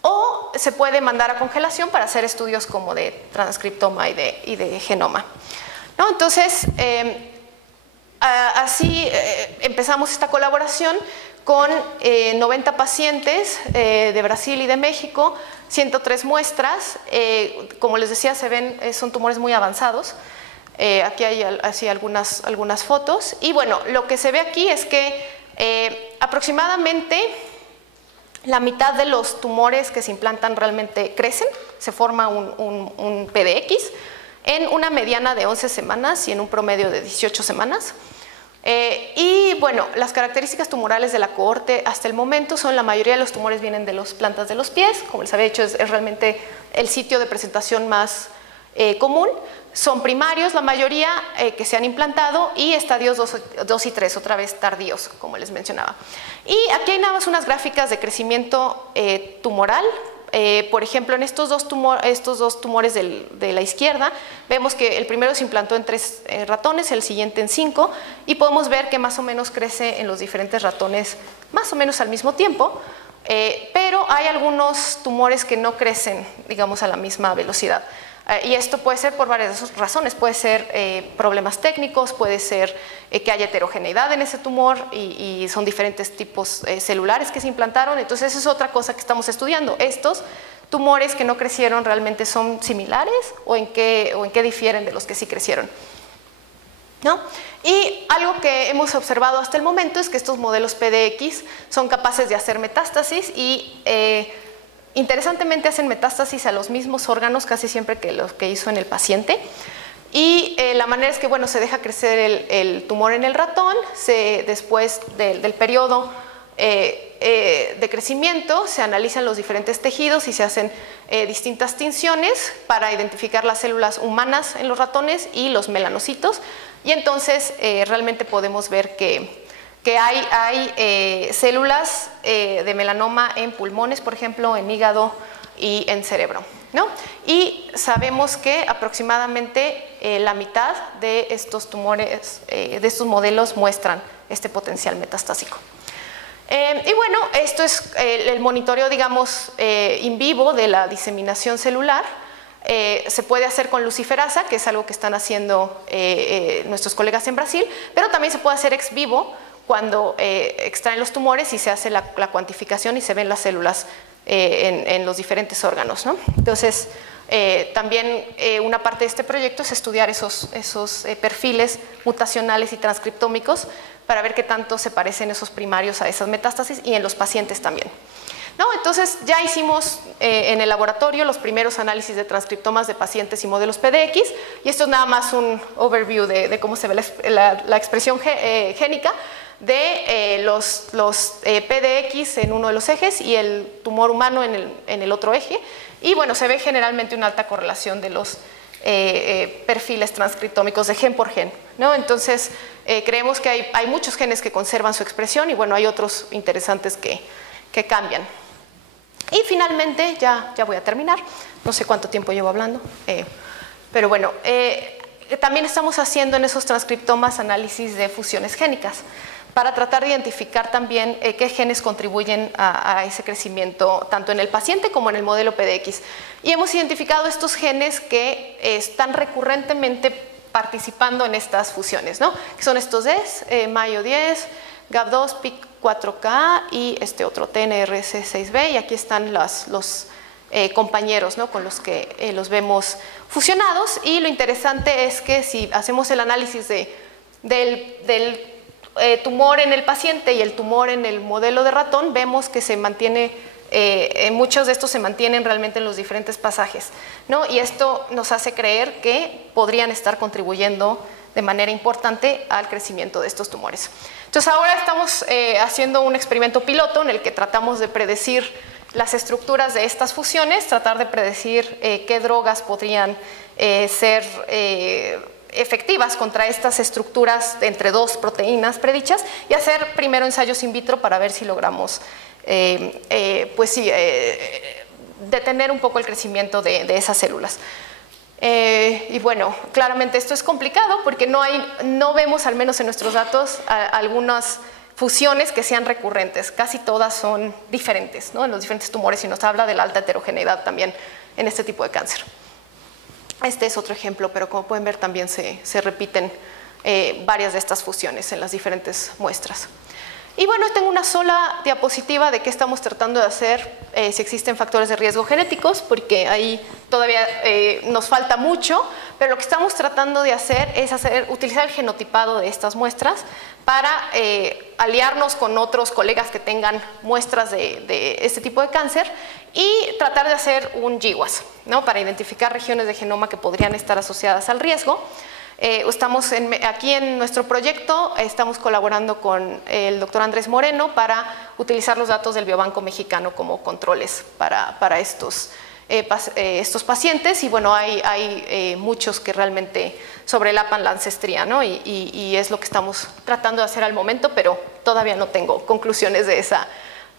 o se puede mandar a congelación para hacer estudios como de transcriptoma y de genoma, ¿no? Entonces, así empezamos esta colaboración con 90 pacientes de Brasil y de México, 103 muestras. Como les decía, se ven, son tumores muy avanzados. Aquí hay así algunas fotos. Y bueno, lo que se ve aquí es que aproximadamente la mitad de los tumores que se implantan realmente crecen, se forma un PDX en una mediana de 11 semanas y en un promedio de 18 semanas. Y bueno, las características tumorales de la cohorte hasta el momento son: la mayoría de los tumores vienen de las plantas de los pies, como les había dicho, es realmente el sitio de presentación más común. Son primarios la mayoría que se han implantado, y estadios 2 y 3, otra vez tardíos, como les mencionaba. Y aquí hay nada más unas gráficas de crecimiento tumoral. Por ejemplo, en estos dos tumores de la izquierda, vemos que el primero se implantó en 3 ratones, el siguiente en 5, y podemos ver que más o menos crece en los diferentes ratones más o menos al mismo tiempo, pero hay algunos tumores que no crecen, digamos, a la misma velocidad. Y esto puede ser por varias razones, puede ser problemas técnicos, puede ser que haya heterogeneidad en ese tumor y son diferentes tipos celulares que se implantaron. Entonces esa es otra cosa que estamos estudiando. Estos tumores que no crecieron realmente son similares o en qué difieren de los que sí crecieron, ¿no? Y algo que hemos observado hasta el momento es que estos modelos PDX son capaces de hacer metástasis y interesantemente hacen metástasis a los mismos órganos casi siempre que los que hizo en el paciente. Y la manera es que, bueno, se deja crecer el tumor en el ratón, después del periodo de crecimiento se analizan los diferentes tejidos y se hacen distintas tinciones para identificar las células humanas en los ratones y los melanocitos. Y entonces realmente podemos ver que hay células de melanoma en pulmones, por ejemplo, en hígado y en cerebro, ¿no? Y sabemos que aproximadamente la mitad de estos tumores, de estos modelos muestran este potencial metastásico. Y bueno, esto es el monitoreo, digamos, in vivo de la diseminación celular. Se puede hacer con luciferasa, que es algo que están haciendo nuestros colegas en Brasil, pero también se puede hacer ex vivo cuando extraen los tumores y se hace la cuantificación y se ven las células en los diferentes órganos, ¿no? Entonces, también una parte de este proyecto es estudiar esos perfiles mutacionales y transcriptómicos para ver qué tanto se parecen esos primarios a esas metástasis y en los pacientes también, ¿no? Entonces ya hicimos en el laboratorio los primeros análisis de transcriptomas de pacientes y modelos PDX, y esto es nada más un overview de cómo se ve la expresión génica de los PDX en uno de los ejes y el tumor humano en el otro eje. Y bueno, se ve generalmente una alta correlación de los perfiles transcriptómicos de gen por gen, ¿no? Entonces creemos que hay muchos genes que conservan su expresión y bueno, hay otros interesantes que cambian. Y finalmente, ya voy a terminar, no sé cuánto tiempo llevo hablando, pero bueno, también estamos haciendo en esos transcriptomas análisis de fusiones génicas para tratar de identificar también qué genes contribuyen a ese crecimiento tanto en el paciente como en el modelo PDX. Y hemos identificado estos genes que están recurrentemente participando en estas fusiones, ¿no? Que son estos MAIO10, GAP2, PIK4K y este otro TNRC6B, y aquí están los compañeros, ¿no? Con los que los vemos fusionados. Y lo interesante es que si hacemos el análisis del tumor en el paciente y el tumor en el modelo de ratón, vemos que se mantiene, muchos de estos se mantienen realmente en los diferentes pasajes, ¿no? Y esto nos hace creer que podrían estar contribuyendo de manera importante al crecimiento de estos tumores. Entonces ahora estamos haciendo un experimento piloto en el que tratamos de predecir las estructuras de estas fusiones, tratar de predecir qué drogas podrían ser efectivas contra estas estructuras entre dos proteínas predichas y hacer primero ensayos in vitro para ver si logramos detener un poco el crecimiento de esas células. Y bueno, claramente esto es complicado porque no vemos, al menos en nuestros datos, algunas fusiones que sean recurrentes. Casi todas son diferentes, ¿no? En los diferentes tumores, y nos habla de la alta heterogeneidad también en este tipo de cáncer. Este es otro ejemplo, pero como pueden ver también se repiten varias de estas fusiones en las diferentes muestras. Y bueno, tengo una sola diapositiva de qué estamos tratando de hacer, si existen factores de riesgo genéticos, porque ahí todavía nos falta mucho, pero lo que estamos tratando de hacer es utilizar el genotipado de estas muestras para aliarnos con otros colegas que tengan muestras de este tipo de cáncer y tratar de hacer un GWAS, ¿no? Para identificar regiones de genoma que podrían estar asociadas al riesgo. Aquí en nuestro proyecto estamos colaborando con el doctor Andrés Moreno para utilizar los datos del Biobanco Mexicano como controles para estos pacientes, y bueno, hay muchos que realmente sobrelapan la ancestría, ¿no? Y es lo que estamos tratando de hacer al momento, pero todavía no tengo conclusiones de esa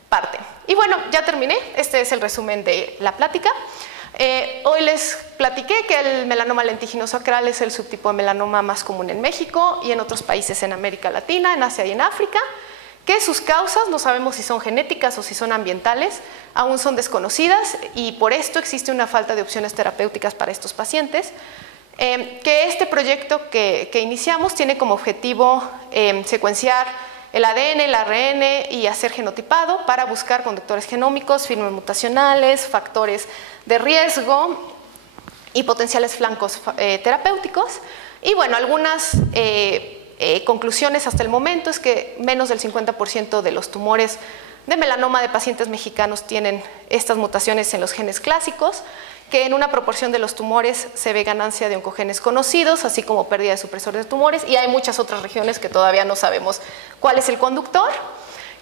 parte. Y bueno, ya terminé. Este es el resumen de la plática. Hoy les platiqué que el melanoma lentiginoso acral es el subtipo de melanoma más común en México y en otros países en América Latina, en Asia y en África, que sus causas, no sabemos si son genéticas o si son ambientales, aún son desconocidas y por esto existe una falta de opciones terapéuticas para estos pacientes. Que este proyecto que iniciamos tiene como objetivo secuenciar el ADN, el ARN y hacer genotipado para buscar conductores genómicos, firmas mutacionales, factores de riesgo y potenciales flancos terapéuticos. Y bueno, algunas conclusiones hasta el momento es que menos del 50% de los tumores de melanoma de pacientes mexicanos tienen estas mutaciones en los genes clásicos, que en una proporción de los tumores se ve ganancia de oncogenes conocidos, así como pérdida de supresores de tumores, y hay muchas otras regiones que todavía no sabemos cuál es el conductor,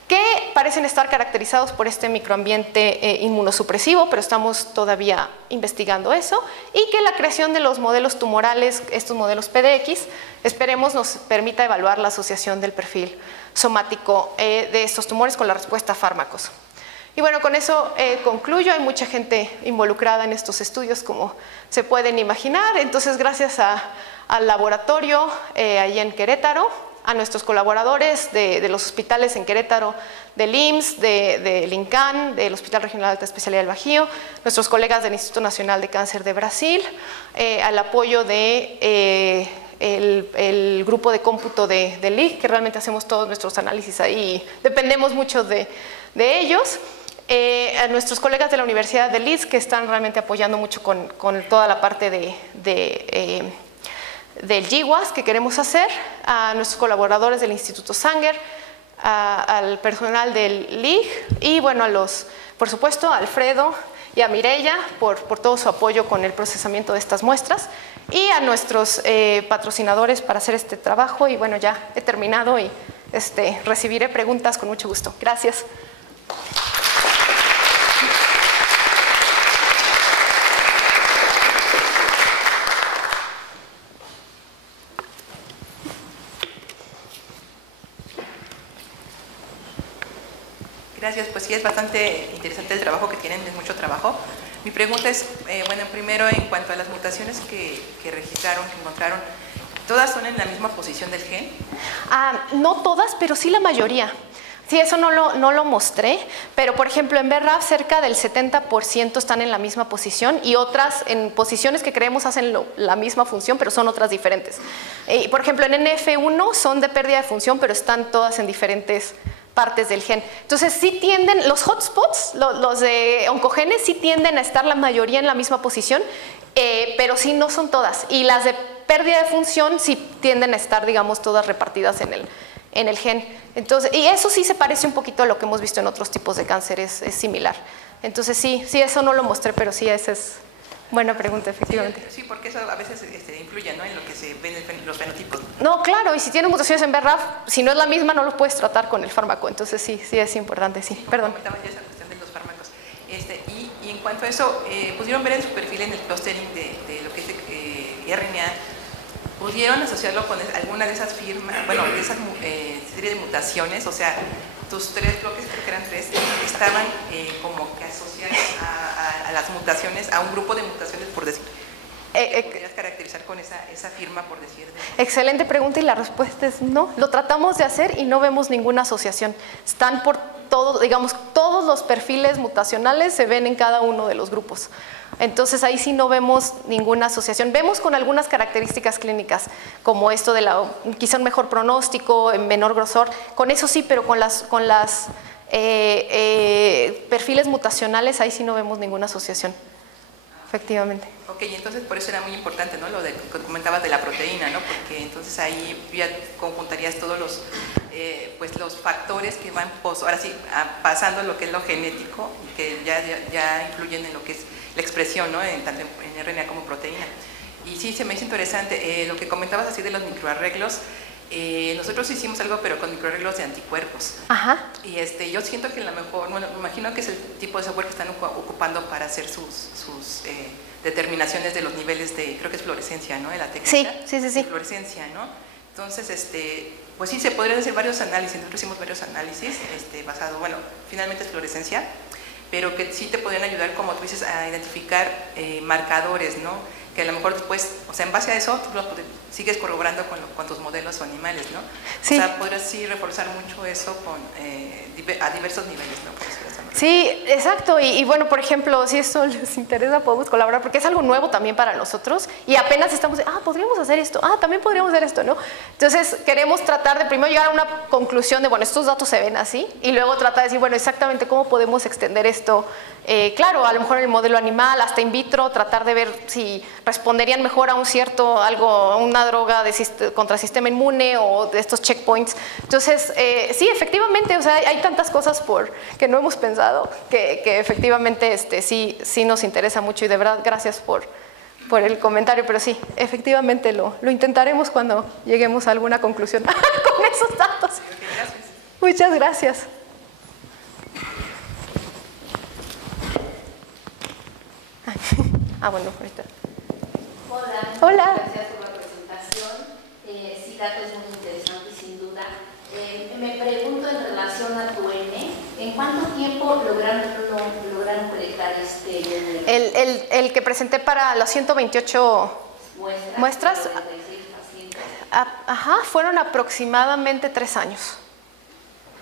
que parecen estar caracterizados por este microambiente inmunosupresivo, pero estamos todavía investigando eso, y que la creación de los modelos tumorales, estos modelos PDX, esperemos nos permita evaluar la asociación del perfil somático de estos tumores con la respuesta a fármacos. Y bueno, con eso concluyo. Hay mucha gente involucrada en estos estudios, como se pueden imaginar. Entonces, gracias al laboratorio allí en Querétaro, a nuestros colaboradores de los hospitales en Querétaro, del IMSS, del INCAN, del Hospital Regional de Alta Especialidad del Bajío, nuestros colegas del Instituto Nacional de Cáncer de Brasil, al apoyo de el grupo de cómputo del LIG, que realmente hacemos todos nuestros análisis ahí, dependemos mucho de ellos. A nuestros colegas de la Universidad de Leeds, que están realmente apoyando mucho con toda la parte del GWAS que queremos hacer, a nuestros colaboradores del Instituto Sanger, al personal del LIG y bueno, por supuesto a Alfredo y a Mireya por todo su apoyo con el procesamiento de estas muestras, y a nuestros patrocinadores para hacer este trabajo. Y bueno, ya he terminado y recibiré preguntas con mucho gusto. Gracias. Gracias, pues sí, es bastante interesante el trabajo que tienen, es mucho trabajo. Mi pregunta es, bueno, primero en cuanto a las mutaciones que registraron, que encontraron, ¿todas son en la misma posición del gen? No todas, pero sí la mayoría. Sí, eso no lo mostré, pero por ejemplo en BRAF cerca del 70% están en la misma posición y otras en posiciones que creemos hacen la misma función, pero son otras diferentes. Por ejemplo en NF1 son de pérdida de función, pero están todas en diferentes partes del gen. Entonces sí tienden, los hotspots, los de oncogenes sí tienden a estar la mayoría en la misma posición, pero sí no son todas. Y las de pérdida de función sí tienden a estar, digamos, todas repartidas en el gen. Entonces, y eso sí se parece un poquito a lo que hemos visto en otros tipos de cáncer, es similar. Entonces sí, eso no lo mostré, pero sí, esa es buena pregunta, efectivamente. Sí, porque eso a veces influye, ¿no?, en lo que se ven los fenotipos. No, claro, y si tienes mutaciones en BRAF, si no es la misma, no lo puedes tratar con el fármaco. Entonces sí es importante, sí. Perdón. Comentaba ya esa cuestión de los fármacos. Y en cuanto a eso, pudieron ver en su perfil, en el clustering de lo que es RNA, ¿pudieron asociarlo con alguna de esas firmas, bueno, de esas serie de mutaciones? O sea, tus tres bloques, creo que eran tres, estaban como que asociados a las mutaciones, a un grupo de mutaciones, por decir. ¿Podrías caracterizar con esa firma, por decir? Excelente pregunta, y la respuesta es no. Lo tratamos de hacer y no vemos ninguna asociación. Están por todos, digamos, todos los perfiles mutacionales se ven en cada uno de los grupos. Entonces ahí sí no vemos ninguna asociación. Vemos con algunas características clínicas, como esto de quizá un mejor pronóstico, menor grosor. Con eso sí, pero con las perfiles mutacionales ahí sí no vemos ninguna asociación. Efectivamente. Ok, entonces por eso era muy importante, ¿no?, lo que comentabas de la proteína, ¿no?, porque entonces ahí ya conjuntarías todos los factores que van ahora sí, pasando lo que es lo genético y que ya influyen en lo que es la expresión, ¿no?, tanto en RNA como proteína. Y sí, se me hizo interesante lo que comentabas así de los microarreglos. Nosotros hicimos algo, pero con microarreglos de anticuerpos. Ajá. Y yo siento que a lo mejor, bueno, me imagino que es el tipo de software que están ocupando para hacer sus determinaciones de los niveles de, creo que es fluorescencia, ¿no?, de la técnica. Sí. De fluorescencia, ¿no? Entonces, pues sí, se podrían hacer varios análisis. Nosotros hicimos varios análisis basado, bueno, finalmente es fluorescencia, pero que sí te podrían ayudar, como tú dices, a identificar marcadores, ¿no?, que a lo mejor después, o sea, en base a eso, tú sigues corroborando con tus modelos o animales, ¿no? Sí. O sea, podrías sí reforzar mucho eso a diversos niveles, ¿no? Sí, exacto. Y bueno, por ejemplo, si eso les interesa, podemos colaborar, porque es algo nuevo también para nosotros y apenas estamos, podríamos hacer esto, también podríamos hacer esto, ¿no? Entonces, queremos tratar de primero llegar a una conclusión de, bueno, estos datos se ven así, y luego tratar de decir, bueno, exactamente cómo podemos extender esto, claro, a lo mejor en el modelo animal, hasta in vitro, tratar de ver si responderían mejor a una droga contra el sistema inmune o de estos checkpoints. Entonces, sí, efectivamente, o sea, hay tantas cosas que no hemos pensado que efectivamente sí nos interesa mucho, y de verdad gracias por el comentario, pero sí, efectivamente lo intentaremos cuando lleguemos a alguna conclusión con esos datos. Muchas gracias. Bueno, ahorita. Hola. Gracias por la presentación. Sí, datos muy interesantes, sin duda. Me pregunto en relación a tu N, ¿en cuánto tiempo lograron colectar este número? El que presenté para las 128 muestras, fueron aproximadamente 3 años.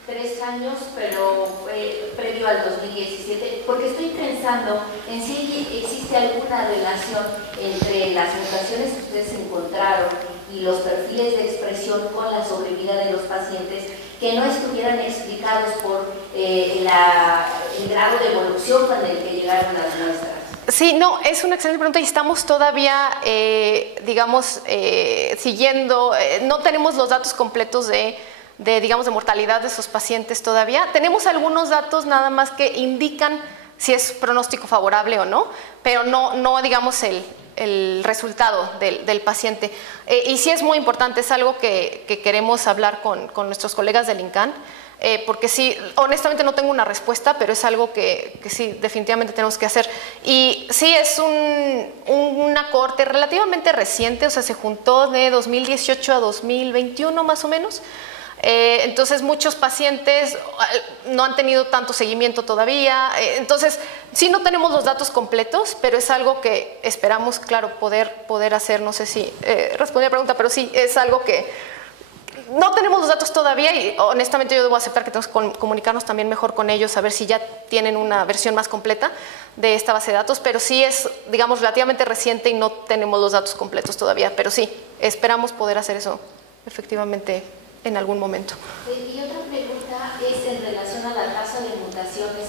3 años, pero previo al 2017, porque estoy pensando en si existe alguna relación entre las mutaciones que ustedes encontraron y los perfiles de expresión con la sobrevida de los pacientes que no estuvieran explicados por el grado de evolución con el que llegaron las muestras. Sí, no, es una excelente pregunta y estamos todavía, siguiendo, no tenemos los datos completos de mortalidad de esos pacientes todavía. Tenemos algunos datos nada más que indican si es pronóstico favorable o no, pero no digamos el resultado del paciente. Y sí es muy importante, es algo que queremos hablar con nuestros colegas del INCAN, porque sí, honestamente no tengo una respuesta, pero es algo que sí, definitivamente tenemos que hacer. Y sí, es una cohorte relativamente reciente, o sea, se juntó de 2018 a 2021 más o menos. Entonces muchos pacientes no han tenido tanto seguimiento todavía, entonces sí no tenemos los datos completos, pero es algo que esperamos, claro, poder hacer. No sé si respondí a la pregunta, pero sí, es algo que no tenemos los datos todavía y honestamente yo debo aceptar que tenemos que comunicarnos también mejor con ellos, a ver si ya tienen una versión más completa de esta base de datos, pero sí es, digamos, relativamente reciente y no tenemos los datos completos todavía, pero sí, esperamos poder hacer eso efectivamente en algún momento. Y otra pregunta es en relación a la tasa de mutaciones.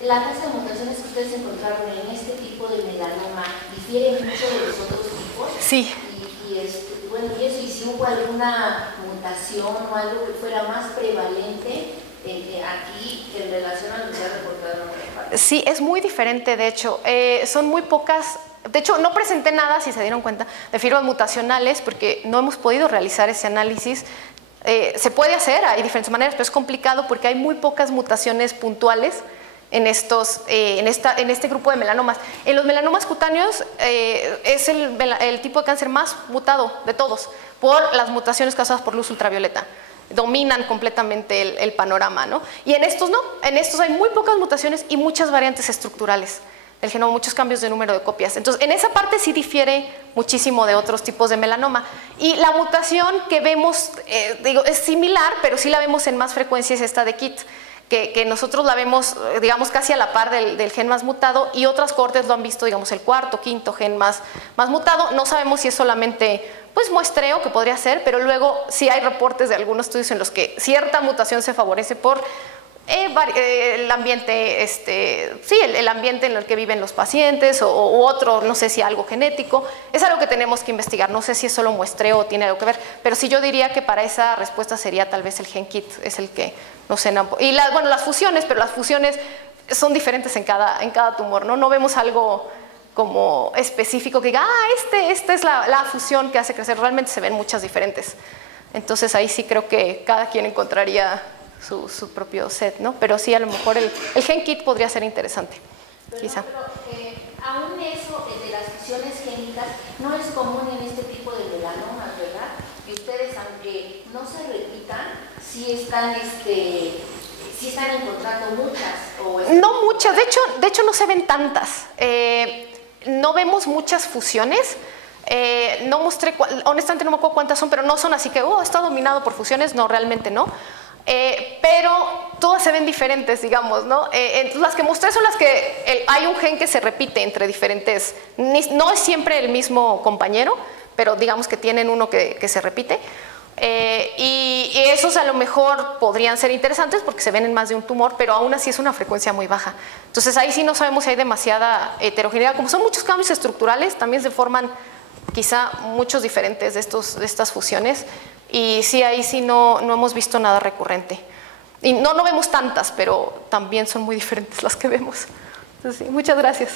¿La tasa de mutaciones que ustedes encontraron en este tipo de melanoma difiere mucho de los otros tipos? Sí. Y si hubo alguna mutación o algo que fuera más prevalente aquí en relación a lo que se ha reportado en otras. Sí, es muy diferente, de hecho. Son muy pocas. De hecho, no presenté nada, si se dieron cuenta, de firmas mutacionales porque no hemos podido realizar ese análisis. Se puede hacer, hay diferentes maneras, pero es complicado porque hay muy pocas mutaciones puntuales en este grupo de melanomas. En los melanomas cutáneos es el tipo de cáncer más mutado de todos por las mutaciones causadas por luz ultravioleta. Dominan completamente el panorama, ¿no? Y en estos no, en estos hay muy pocas mutaciones y muchas variantes estructurales del genoma, muchos cambios de número de copias. Entonces, en esa parte sí difiere muchísimo de otros tipos de melanoma. Y la mutación que vemos, es similar, pero sí la vemos en más frecuencia, es esta de KIT, que nosotros la vemos, digamos, casi a la par del gen más mutado, y otras cohortes lo han visto, digamos, el cuarto, quinto gen más mutado. No sabemos si es solamente muestreo, que podría ser, pero luego sí hay reportes de algunos estudios en los que cierta mutación se favorece por el ambiente, el ambiente en el que viven los pacientes u otro, no sé si algo genético. Es algo que tenemos que investigar, no sé si es solo muestreo o tiene algo que ver, pero sí yo diría que para esa respuesta sería tal vez el gen KIT, es el que nos y las fusiones, pero las fusiones son diferentes en cada tumor, ¿no? No vemos algo como específico que diga, esta es la fusión que hace crecer, realmente se ven muchas diferentes. Entonces ahí sí creo que cada quien encontraría su propio set, ¿no? Pero sí, a lo mejor el gen KIT podría ser interesante, quizá. Pero aún eso de las fusiones génicas no es común en este tipo de melanomas, ¿verdad? Y ustedes, aunque no se repitan, sí están encontrando muchas. No muchas, de hecho no se ven tantas. no vemos muchas fusiones. No mostré, honestamente no me acuerdo cuántas son, pero no son así que está dominado por fusiones, no, realmente no. Pero todas se ven diferentes, digamos, ¿no? Las que mostré son las que hay un gen que se repite entre diferentes, no es siempre el mismo compañero, pero digamos que tienen uno que se repite. Y esos a lo mejor podrían ser interesantes porque se ven en más de un tumor, pero aún así es una frecuencia muy baja. Entonces ahí sí no sabemos si hay demasiada heterogeneidad. Como son muchos cambios estructurales, también se forman quizá muchos diferentes de estas fusiones, y sí, ahí sí no hemos visto nada recurrente. Y no vemos tantas, pero también son muy diferentes las que vemos. Entonces, sí, muchas gracias.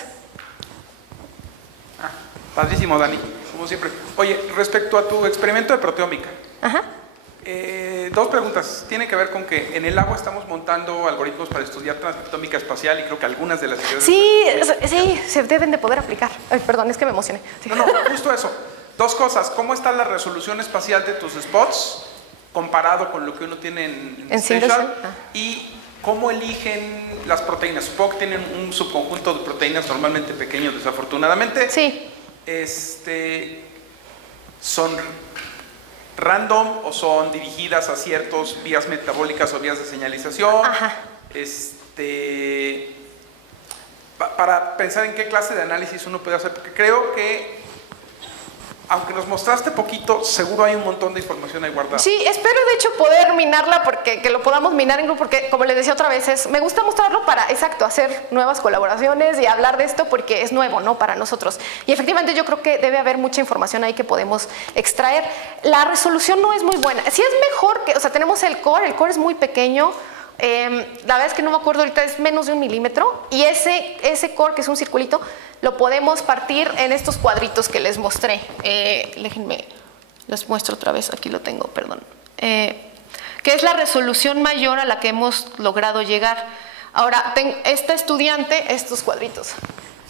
Padrísimo, Dani, como siempre. Oye, respecto a tu experimento de proteómica, Ajá. Dos preguntas. Tiene que ver con que en el agua estamos montando algoritmos para estudiar transcriptómica espacial y creo que algunas de las ideas... Sí, se deben de poder aplicar. Ay, perdón, es que me emocioné. Sí. No, justo eso. Dos cosas. ¿Cómo está la resolución espacial de tus spots comparado con lo que uno tiene en Spatial? Y cómo eligen las proteínas. Supongo que tienen un subconjunto de proteínas normalmente pequeños, desafortunadamente. Sí. ¿Son random o son dirigidas a ciertas vías metabólicas o vías de señalización? Ajá. Para pensar en qué clase de análisis uno puede hacer, porque creo que aunque nos mostraste poquito, seguro hay un montón de información ahí guardada. Sí, espero de hecho poder minarla, porque que lo podamos minar en grupo, porque como les decía otra vez, me gusta mostrarlo para, exacto, hacer nuevas colaboraciones y hablar de esto porque es nuevo, ¿no? Para nosotros. Y efectivamente yo creo que debe haber mucha información ahí que podemos extraer. La resolución no es muy buena. Sí es mejor que, o sea, tenemos el core es muy pequeño. La verdad es que no me acuerdo ahorita, es menos de 1 milímetro, y ese core, que es un circulito, lo podemos partir en estos cuadritos que les mostré. Déjenme, les muestro otra vez, aquí lo tengo, perdón. Que es la resolución mayor a la que hemos logrado llegar. Ahora, esta estudiante, estos cuadritos.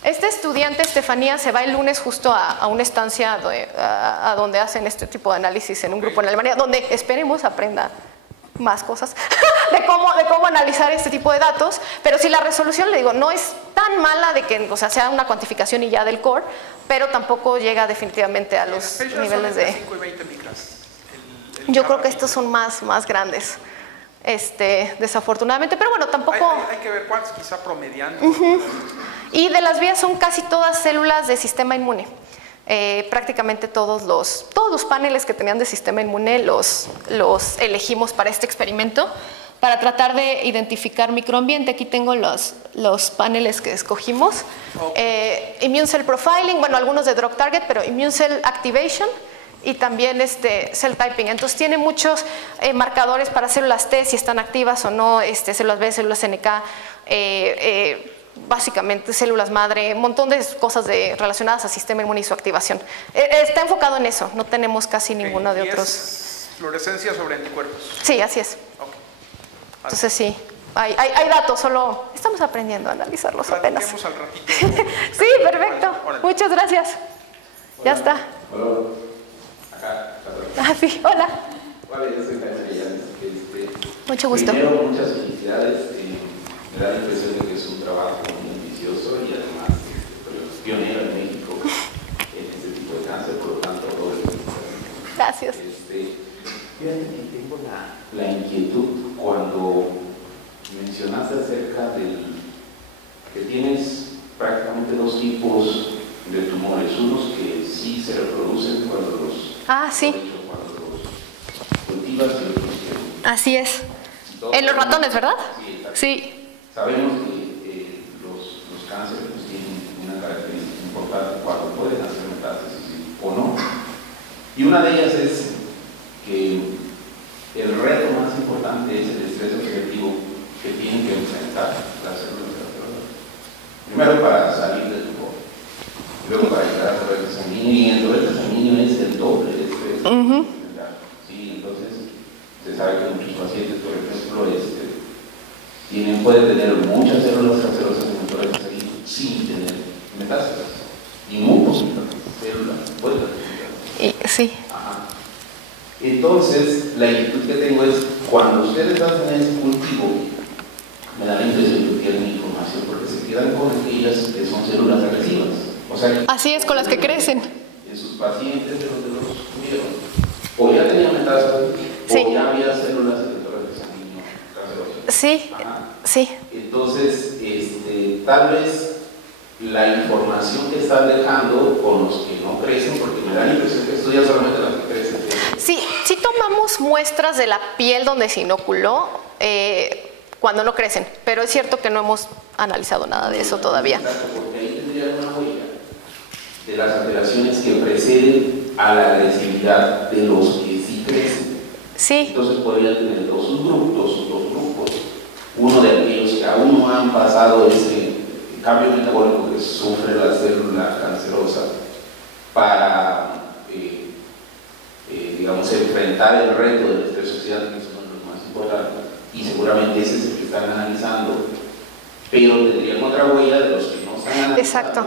Esta estudiante, Estefanía, se va el lunes justo a una estancia a donde hacen este tipo de análisis en un grupo en Alemania, donde esperemos aprenda más cosas de cómo analizar este tipo de datos, pero si la resolución, le digo, no es tan mala de que, o sea, sea una cuantificación y ya del core, pero tampoco llega definitivamente a los niveles de... 5 y 20 micras. Yo creo que estos son más grandes, desafortunadamente, pero bueno, tampoco... Hay que ver cuántos, quizá promediando. Y de las vías son casi todas células de sistema inmune. Prácticamente todos los paneles que tenían de sistema inmune los elegimos para este experimento, para tratar de identificar microambiente. Aquí tengo los paneles que escogimos. Immune Cell Profiling, bueno, algunos de Drug Target, pero Immune Cell Activation y también Cell Typing. Entonces tiene muchos marcadores para células T, si están activas o no, células B, células NK, básicamente células madre, un montón de cosas relacionadas al sistema inmune y su activación. Está enfocado en eso, no tenemos casi ninguno de otros. ¿Es fluorescencia sobre anticuerpos? Sí, así es. Entonces sí, hay datos, solo estamos aprendiendo a analizarlos apenas. Al ratito. Sí, perfecto. Órale. Muchas gracias. Hola. Ya está. Hola. Acá. Sí, hola. Vale, yo soy Jaime Llanes. Mucho gusto. Primero, muchas felicidades. Me da la impresión de que es un trabajo muy ambicioso y además pionero en México en este tipo de cáncer, por lo tanto, todo el mundo. Gracias. Fíjate que tengo la inquietud cuando mencionaste acerca del que tienes prácticamente dos tipos de tumores, unos que sí se reproducen cuando los cultivas y otros que no. Así es. En los ratones, ¿verdad? Sí. Sabemos que los cánceres pues, tienen una característica importante cuando pueden hacer metástasis o no. Y una de ellas es que el reto más importante es el estrés oxidativo que tienen que enfrentar las células cancerosas. Primero para salir del tumor, luego para llegar a torrente sanguíneo, y el torrente sanguíneo es el doble de estrés. Sí, entonces se sabe que muchos pacientes, por ejemplo, pueden tener muchas células cancerosas en el torrente sanguíneo sin tener metástasis. Y muy poquitas células pueden tener metástasis. Sí. Ajá. Entonces, la inquietud que tengo es, cuando ustedes hacen ese cultivo, me da la impresión que tienen información porque se quedan con aquellas que son células agresivas. O sea, así es, con las que crecen. En sus pacientes de donde los tuvieron, o ya tenían metástasis, sí, o ya había células de torrente sanguíneo cancerógenas. Sí, sí. Entonces, tal vez la información que están dejando con los que no crecen, porque me da la impresión que estudian solamente las que crecen. Sí, sí tomamos muestras de la piel donde se inoculó cuando no crecen, pero es cierto que no hemos analizado nada de eso todavía. Exacto, porque ahí tendrían una huella de las alteraciones que preceden a la agresividad de los que sí crecen. Sí. Entonces podrían tener dos grupos. Uno de aquellos que aún no han pasado ese cambio metabólico que sufre la célula cancerosa para, digamos, enfrentar el reto del estrés oxidante, que es uno de los más importantes, y seguramente ese es el que están analizando, pero tendrían otra huella de los que no están analizando. Exacto.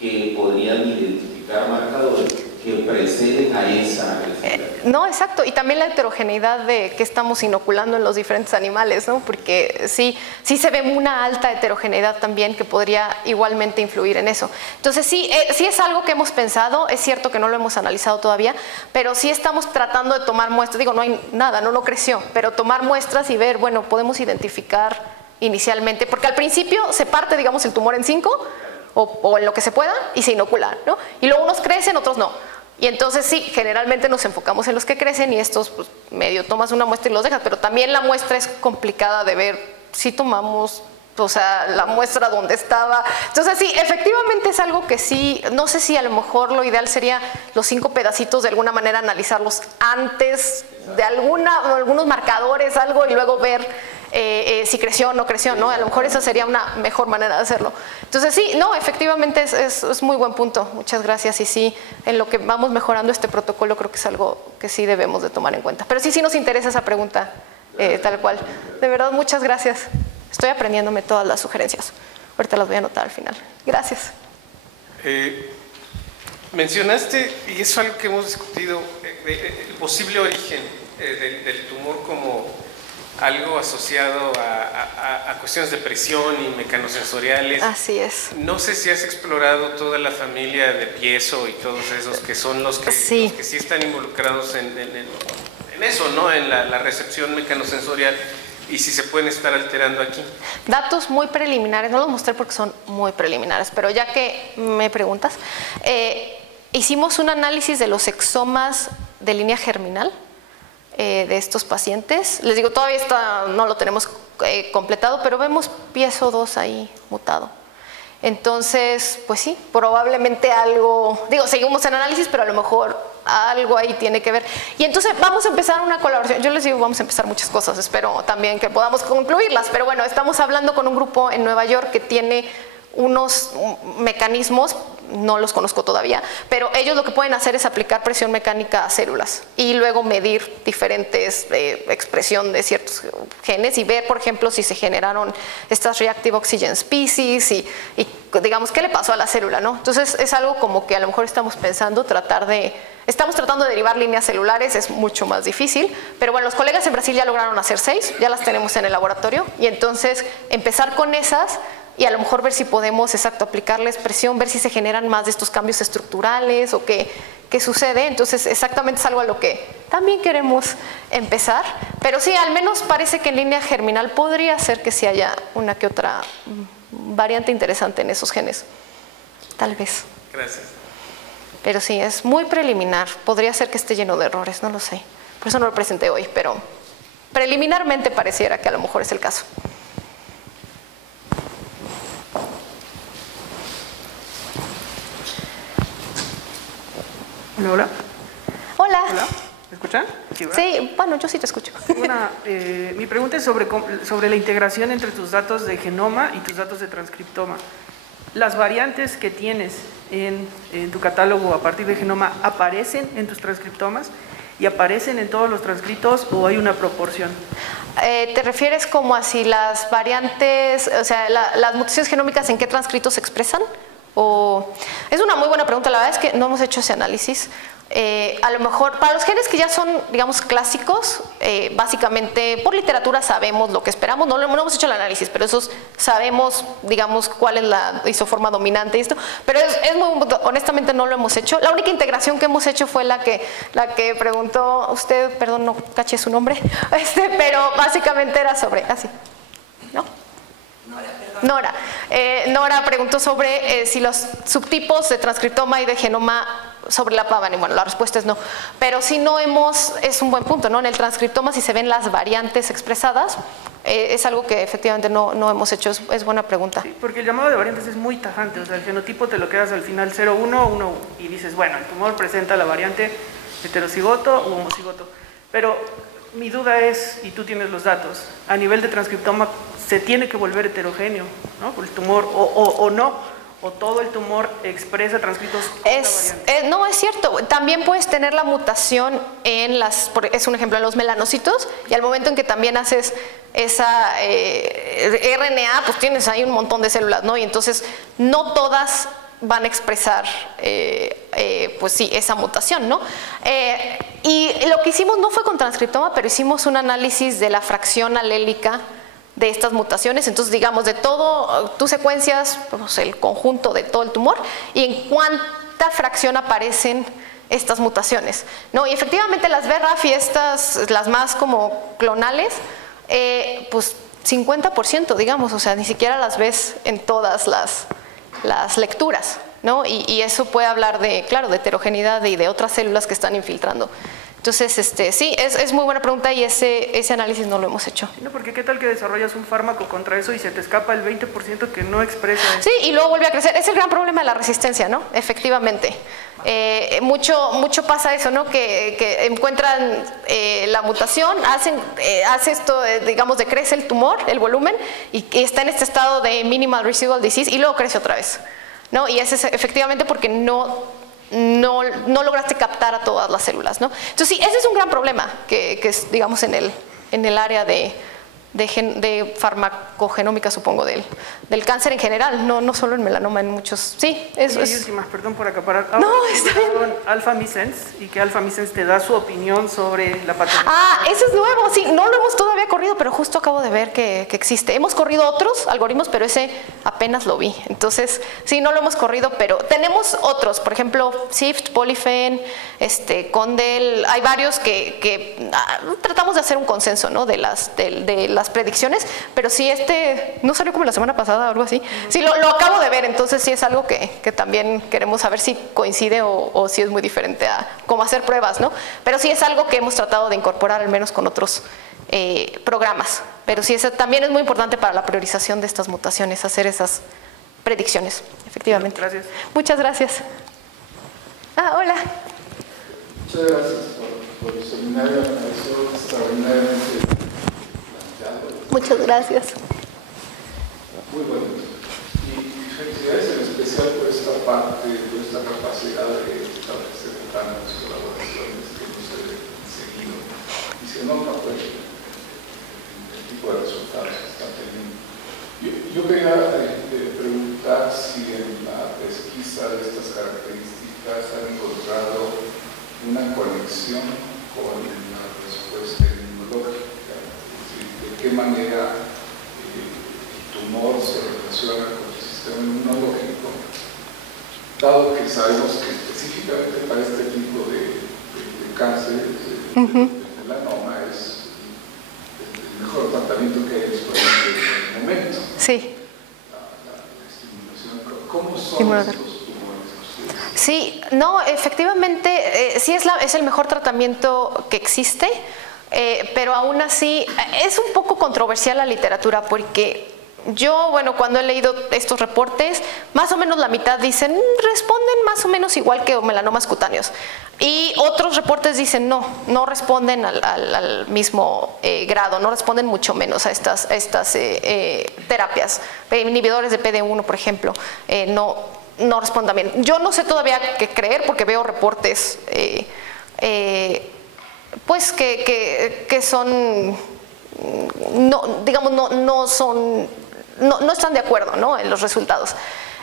Que podrían identificar marcadores que preceden a esa agresividad. No, exacto, y también la heterogeneidad de que estamos inoculando en los diferentes animales, ¿no? Porque sí se ve una alta heterogeneidad también que podría igualmente influir en eso. Entonces sí es algo que hemos pensado, es cierto que no lo hemos analizado todavía, pero sí estamos tratando de tomar muestras, digo, no hay nada, no creció, pero tomar muestras y ver, bueno, podemos identificar inicialmente, porque al principio se parte, digamos, el tumor en 5, o en lo que se pueda, y se inocula, ¿no? Y luego unos crecen, otros no. Y entonces sí, generalmente nos enfocamos en los que crecen y estos pues, medio tomas una muestra y los dejas, pero también la muestra es complicada de ver si tomamos, o sea, la muestra donde estaba. Entonces sí, efectivamente es algo que sí, no sé si a lo mejor lo ideal sería los 5 pedacitos de alguna manera analizarlos antes de algunos marcadores, algo, y luego ver si creció o no creció, ¿no? A lo mejor esa sería una mejor manera de hacerlo. Entonces sí, no, efectivamente es muy buen punto, muchas gracias, y sí, en lo que vamos mejorando este protocolo creo que es algo que sí debemos de tomar en cuenta. Pero sí nos interesa esa pregunta, tal cual. De verdad, muchas gracias. Estoy aprendiéndome todas las sugerencias. Ahorita las voy a anotar al final. Gracias. Mencionaste, y es algo que hemos discutido, el posible origen del tumor como algo asociado a cuestiones de presión y mecanosensoriales. Así es. No sé si has explorado toda la familia de piezo y todos esos que son los que sí están involucrados en eso, ¿no? En la recepción mecanosensorial, y si se pueden estar alterando aquí. Datos muy preliminares, no los mostré porque son muy preliminares, pero ya que me preguntas, hicimos un análisis de los exomas de línea germinal de estos pacientes. Les digo, todavía no lo tenemos completado, pero vemos piezo 2 ahí mutado. Entonces, pues sí, probablemente algo, digo, seguimos en análisis, pero a lo mejor algo ahí tiene que ver. Y entonces vamos a empezar una colaboración. Yo les digo, vamos a empezar muchas cosas, espero también que podamos concluirlas, pero bueno, estamos hablando con un grupo en Nueva York que tiene unos mecanismos, no los conozco todavía, pero ellos lo que pueden hacer es aplicar presión mecánica a células y luego medir diferentes expresión de ciertos genes y ver, por ejemplo, si se generaron estas reactive oxygen species y digamos, ¿qué le pasó a la célula, no? Entonces es algo como que a lo mejor estamos pensando estamos tratando de derivar líneas celulares, es mucho más difícil, pero bueno, los colegas en Brasil ya lograron hacer 6, ya las tenemos en el laboratorio, y entonces empezar con esas y a lo mejor ver si podemos, aplicarles presión, ver si se generan más de estos cambios estructurales o qué sucede. Entonces exactamente es algo a lo que también queremos empezar, pero sí, al menos parece que en línea germinal podría ser que sí haya una que otra variante interesante en esos genes, tal vez. Gracias. Pero sí, es muy preliminar, podría ser que esté lleno de errores, no lo sé, por eso no lo presenté hoy, pero preliminarmente pareciera que a lo mejor es el caso. Hola. Hola. Hola. ¿Me escuchan? Sí, bueno, yo sí te escucho. Mi pregunta es sobre la integración entre tus datos de genoma y tus datos de transcriptoma. ¿Las variantes que tienes en tu catálogo a partir de genoma aparecen en tus transcriptomas y aparecen en todos los transcritos o hay una proporción? ¿Te refieres como a si las variantes, o sea, las mutaciones genómicas en qué transcritos se expresan? Es una muy buena pregunta, la verdad es que no hemos hecho ese análisis. A lo mejor para los genes que ya son, digamos, clásicos, básicamente por literatura sabemos lo que esperamos, no hemos hecho el análisis, pero esos sabemos, digamos, cuál es la isoforma dominante y esto, pero honestamente no lo hemos hecho. La única integración que hemos hecho fue la que preguntó usted, perdón, no caché su nombre, pero básicamente era sobre, así, ¿no? Nora. Nora preguntó sobre si los subtipos de transcriptoma y de genoma sobrelapaban, y bueno, la respuesta es no. Pero si no es un buen punto, ¿no? En el transcriptoma, si se ven las variantes expresadas, es algo que efectivamente no hemos hecho, es buena pregunta. Sí, porque el llamado de variantes es muy tajante, o sea, el genotipo te lo quedas al final 0, 1, 1, y dices, bueno, el tumor presenta la variante heterocigoto u homocigoto. Pero mi duda es, y tú tienes los datos, a nivel de transcriptoma se tiene que volver heterogéneo, ¿no? Por el tumor, o no. ¿O todo el tumor expresa transcritos con la variante? No, es cierto. También puedes tener la mutación es un ejemplo, en los melanocitos, y al momento en que también haces esa RNA, pues tienes ahí un montón de células, ¿no? Y entonces no todas van a expresar, pues sí, esa mutación, ¿no? Y lo que hicimos no fue con transcriptoma, pero hicimos un análisis de la fracción alélica de estas mutaciones, entonces digamos de todo, tú secuencias pues, el conjunto de todo el tumor y en cuánta fracción aparecen estas mutaciones, ¿no? Y efectivamente las BRAF y las más como clonales, pues 50%, digamos, o sea, ni siquiera las ves en todas las lecturas, ¿no? Y eso puede hablar de, claro, de heterogeneidad y de otras células que están infiltrando. Entonces, sí, es muy buena pregunta y ese análisis no lo hemos hecho. No, porque ¿qué tal que desarrollas un fármaco contra eso y se te escapa el 20% que no expresa eso? Sí, y luego vuelve a crecer. Es el gran problema de la resistencia, ¿no? Efectivamente. Mucho pasa eso, ¿no? Que encuentran la mutación, hace esto, digamos, decrece el tumor, el volumen, y está en este estado de minimal residual disease y luego crece otra vez, ¿no? Y ese es efectivamente porque no lograste captar a todas las células, ¿no? Entonces sí, ese es un gran problema que es, digamos, en el área de farmacogenómica, supongo, del cáncer en general, no solo en melanoma, en muchos. Sí, eso es. Últimas, perdón por acaparar. No, está bien. Alpha-Missense, y que Alpha-Missense te da su opinión sobre la patología. Eso es nuevo, sí, no lo hemos todavía corrido, pero justo acabo de ver que existe. Hemos corrido otros algoritmos, pero ese apenas lo vi. Entonces, sí, no lo hemos corrido, pero tenemos otros, por ejemplo, SIFT, Polyphen, Condel, hay varios que tratamos de hacer un consenso, ¿no? de las predicciones, pero sí, no salió como la semana pasada o algo así. Sí, lo acabo de ver, entonces sí es algo que también queremos saber si coincide o si es muy diferente a cómo hacer pruebas, ¿no? Pero sí es algo que hemos tratado de incorporar al menos con otros programas. Pero sí, también es muy importante para la priorización de estas mutaciones, hacer esas predicciones, efectivamente. Gracias. Muchas gracias. Hola. Muchas gracias por el seminario, me pareció extraordinariamente planteado. Muchas gracias. Muy bueno. Y felicidades en especial por esta parte, por esta capacidad de establecer planes, colaboraciones que no se ven seguido. Y se nota pues el tipo de resultados que están teniendo. Yo quería preguntar si en la pesquisa de estas características han encontrado una conexión con la respuesta inmunológica, es decir, de qué manera el tumor se relaciona con el sistema inmunológico, dado que sabemos que específicamente para este tipo de cáncer, el melanoma es el mejor tratamiento que hay disponible en el momento. Sí. La estimulación. ¿Cómo son estos tumores ustedes? Sí, no, efectivamente, sí es el mejor tratamiento que existe, pero aún así es un poco controversial la literatura porque yo, bueno, cuando he leído estos reportes, más o menos la mitad dicen, responden más o menos igual que melanomas cutáneos. Y otros reportes dicen, no responden al mismo grado, no responden mucho menos a estas terapias. Inhibidores de PD1, por ejemplo, no responden bien. Yo no sé todavía qué creer porque veo reportes pues que son, no están de acuerdo, ¿no? En los resultados.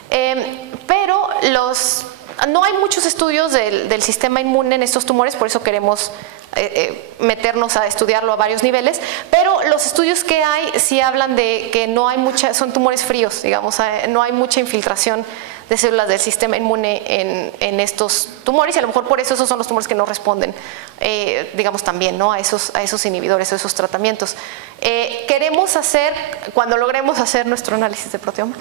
Pero no hay muchos estudios del sistema inmune en estos tumores, por eso queremos meternos a estudiarlo a varios niveles, pero los estudios que hay sí hablan de que no hay son tumores fríos, digamos, no hay mucha infiltración de células del sistema inmune en estos tumores, y a lo mejor por eso esos son los tumores que no responden, digamos, también, ¿no?, a esos inhibidores, a esos tratamientos. Queremos hacer, cuando logremos hacer nuestro análisis de proteoma,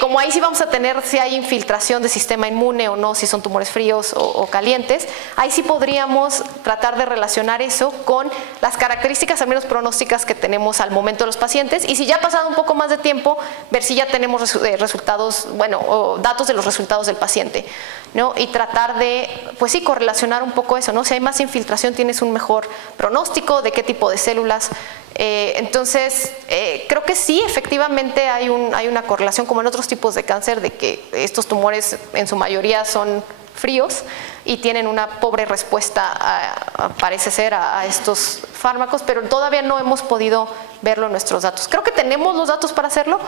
como ahí sí vamos a tener si hay infiltración del sistema inmune o no, si son tumores fríos o calientes, ahí sí podríamos tratar de relacionar eso con las características al menos pronósticas que tenemos al momento de los pacientes, y si ya ha pasado un poco más de tiempo, ver si ya tenemos resultados, bueno, o datos de los resultados del paciente, ¿no? Y tratar de, pues sí, correlacionar un poco eso, ¿no? Si hay más infiltración, tienes un mejor pronóstico de qué tipo de células. Entonces, creo que sí, efectivamente hay una correlación, como en otros tipos de cáncer, de que estos tumores en su mayoría son fríos y tienen una pobre respuesta, parece ser, a estos fármacos, pero todavía no hemos podido verlo en nuestros datos. Creo que tenemos los datos para hacerlo,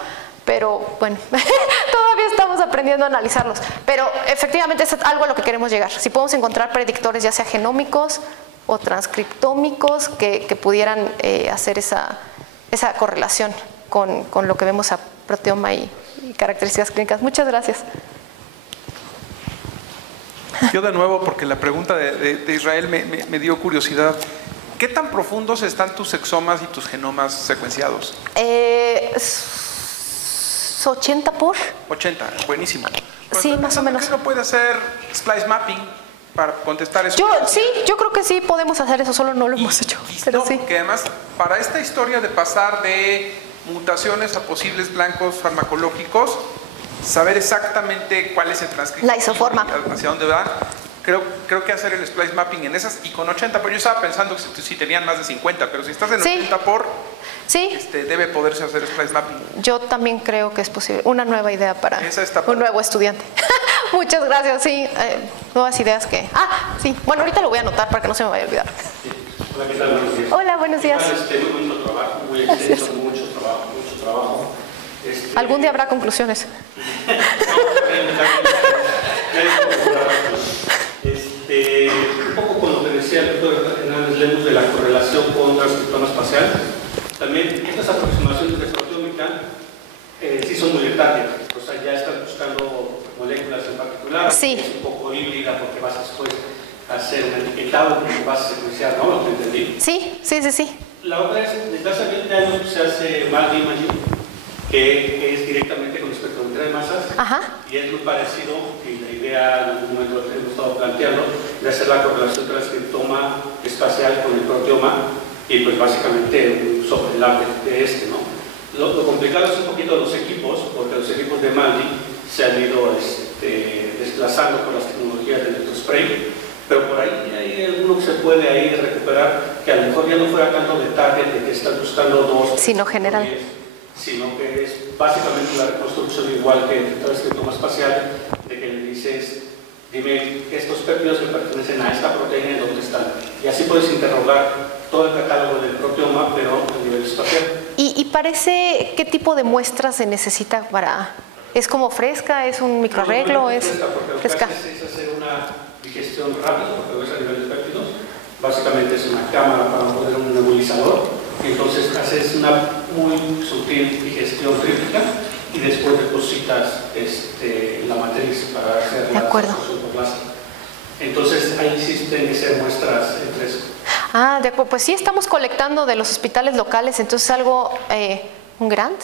pero bueno, todavía estamos aprendiendo a analizarlos. Pero efectivamente es algo a lo que queremos llegar. Si podemos encontrar predictores, ya sea genómicos o transcriptómicos, que pudieran hacer esa correlación con lo que vemos a proteoma y características clínicas. Muchas gracias. Yo de nuevo, porque la pregunta de Israel me dio curiosidad. ¿Qué tan profundos están tus exomas y tus genomas secuenciados? 80 por. 80, buenísimo. Pues sí, más o menos. ¿Por qué no puede hacer splice mapping para contestar eso? Yo creo que sí podemos hacer eso, solo no lo hemos hecho. Pero sí. Porque además, para esta historia de pasar de mutaciones a posibles blancos farmacológicos, saber exactamente cuál es el transcripto, la isoforma, hacia dónde va, creo que hacer el splice mapping en esas, y con 80, pero yo estaba pensando que si tenían más de 50, pero si estás en 80 por, sí, debe poderse hacer splice mapping. Yo también creo que es posible, una nueva idea para un nuevo estudiante. Muchas gracias, sí, nuevas ideas que... sí, bueno, ahorita lo voy a anotar para que no se me vaya a olvidar. Hola, ¿qué tal? Buenos días. Hola, buenos días. Muy bonito trabajo, muy extenso, mucho trabajo. Algún día habrá conclusiones. Un poco con lo que decía el doctor Hernández Lemus de la correlación con transcriptoma espacial, también estas aproximaciones de proteómica sí son muy de target, o sea, ya están buscando moléculas en particular, sí. Es un poco híbrida porque vas después a hacer un etiquetado porque vas a secuenciar, ¿no? ¿Lo que entendí? Sí. La otra es, desde hace 20 años se hace MALDI imaging, que es directamente con espectrometría de masas. Ajá. Y es muy parecido, y la idea en algún momento que hemos estado planteando de hacer la correlación transcriptoma espacial con el proteoma y pues básicamente un sobrelape de ¿no? Lo complicado es un poquito los equipos, porque los equipos de MALDI se han ido desplazando por las tecnologías de electrospray, pero por ahí hay alguno que se puede ahí recuperar, que a lo mejor ya no fuera tanto de target, de que están buscando dos, sino general, sino que es básicamente la reconstrucción igual que el transcriptoma espacial, de que le dices, dime estos péptidos que pertenecen a esta proteína, ¿dónde están? Y así puedes interrogar todo el catálogo del proteoma, pero a nivel espacial. ¿Y parece qué tipo de muestra se necesita para...? ¿Es como fresca? ¿Es un microarreglo? ¿Es fresca? Lo que haces es hacer una digestión rápida, porque lo ves a nivel de péptidos. Básicamente es una cámara para poner un nebulizador. Y entonces haces una muy sutil digestión tríptica y después depositas la matriz para hacer la transfusión por láser. Entonces ahí sí tienen que ser muestras en fresco. De acuerdo. Pues sí, estamos colectando de los hospitales locales, entonces algo... ¿Un grant?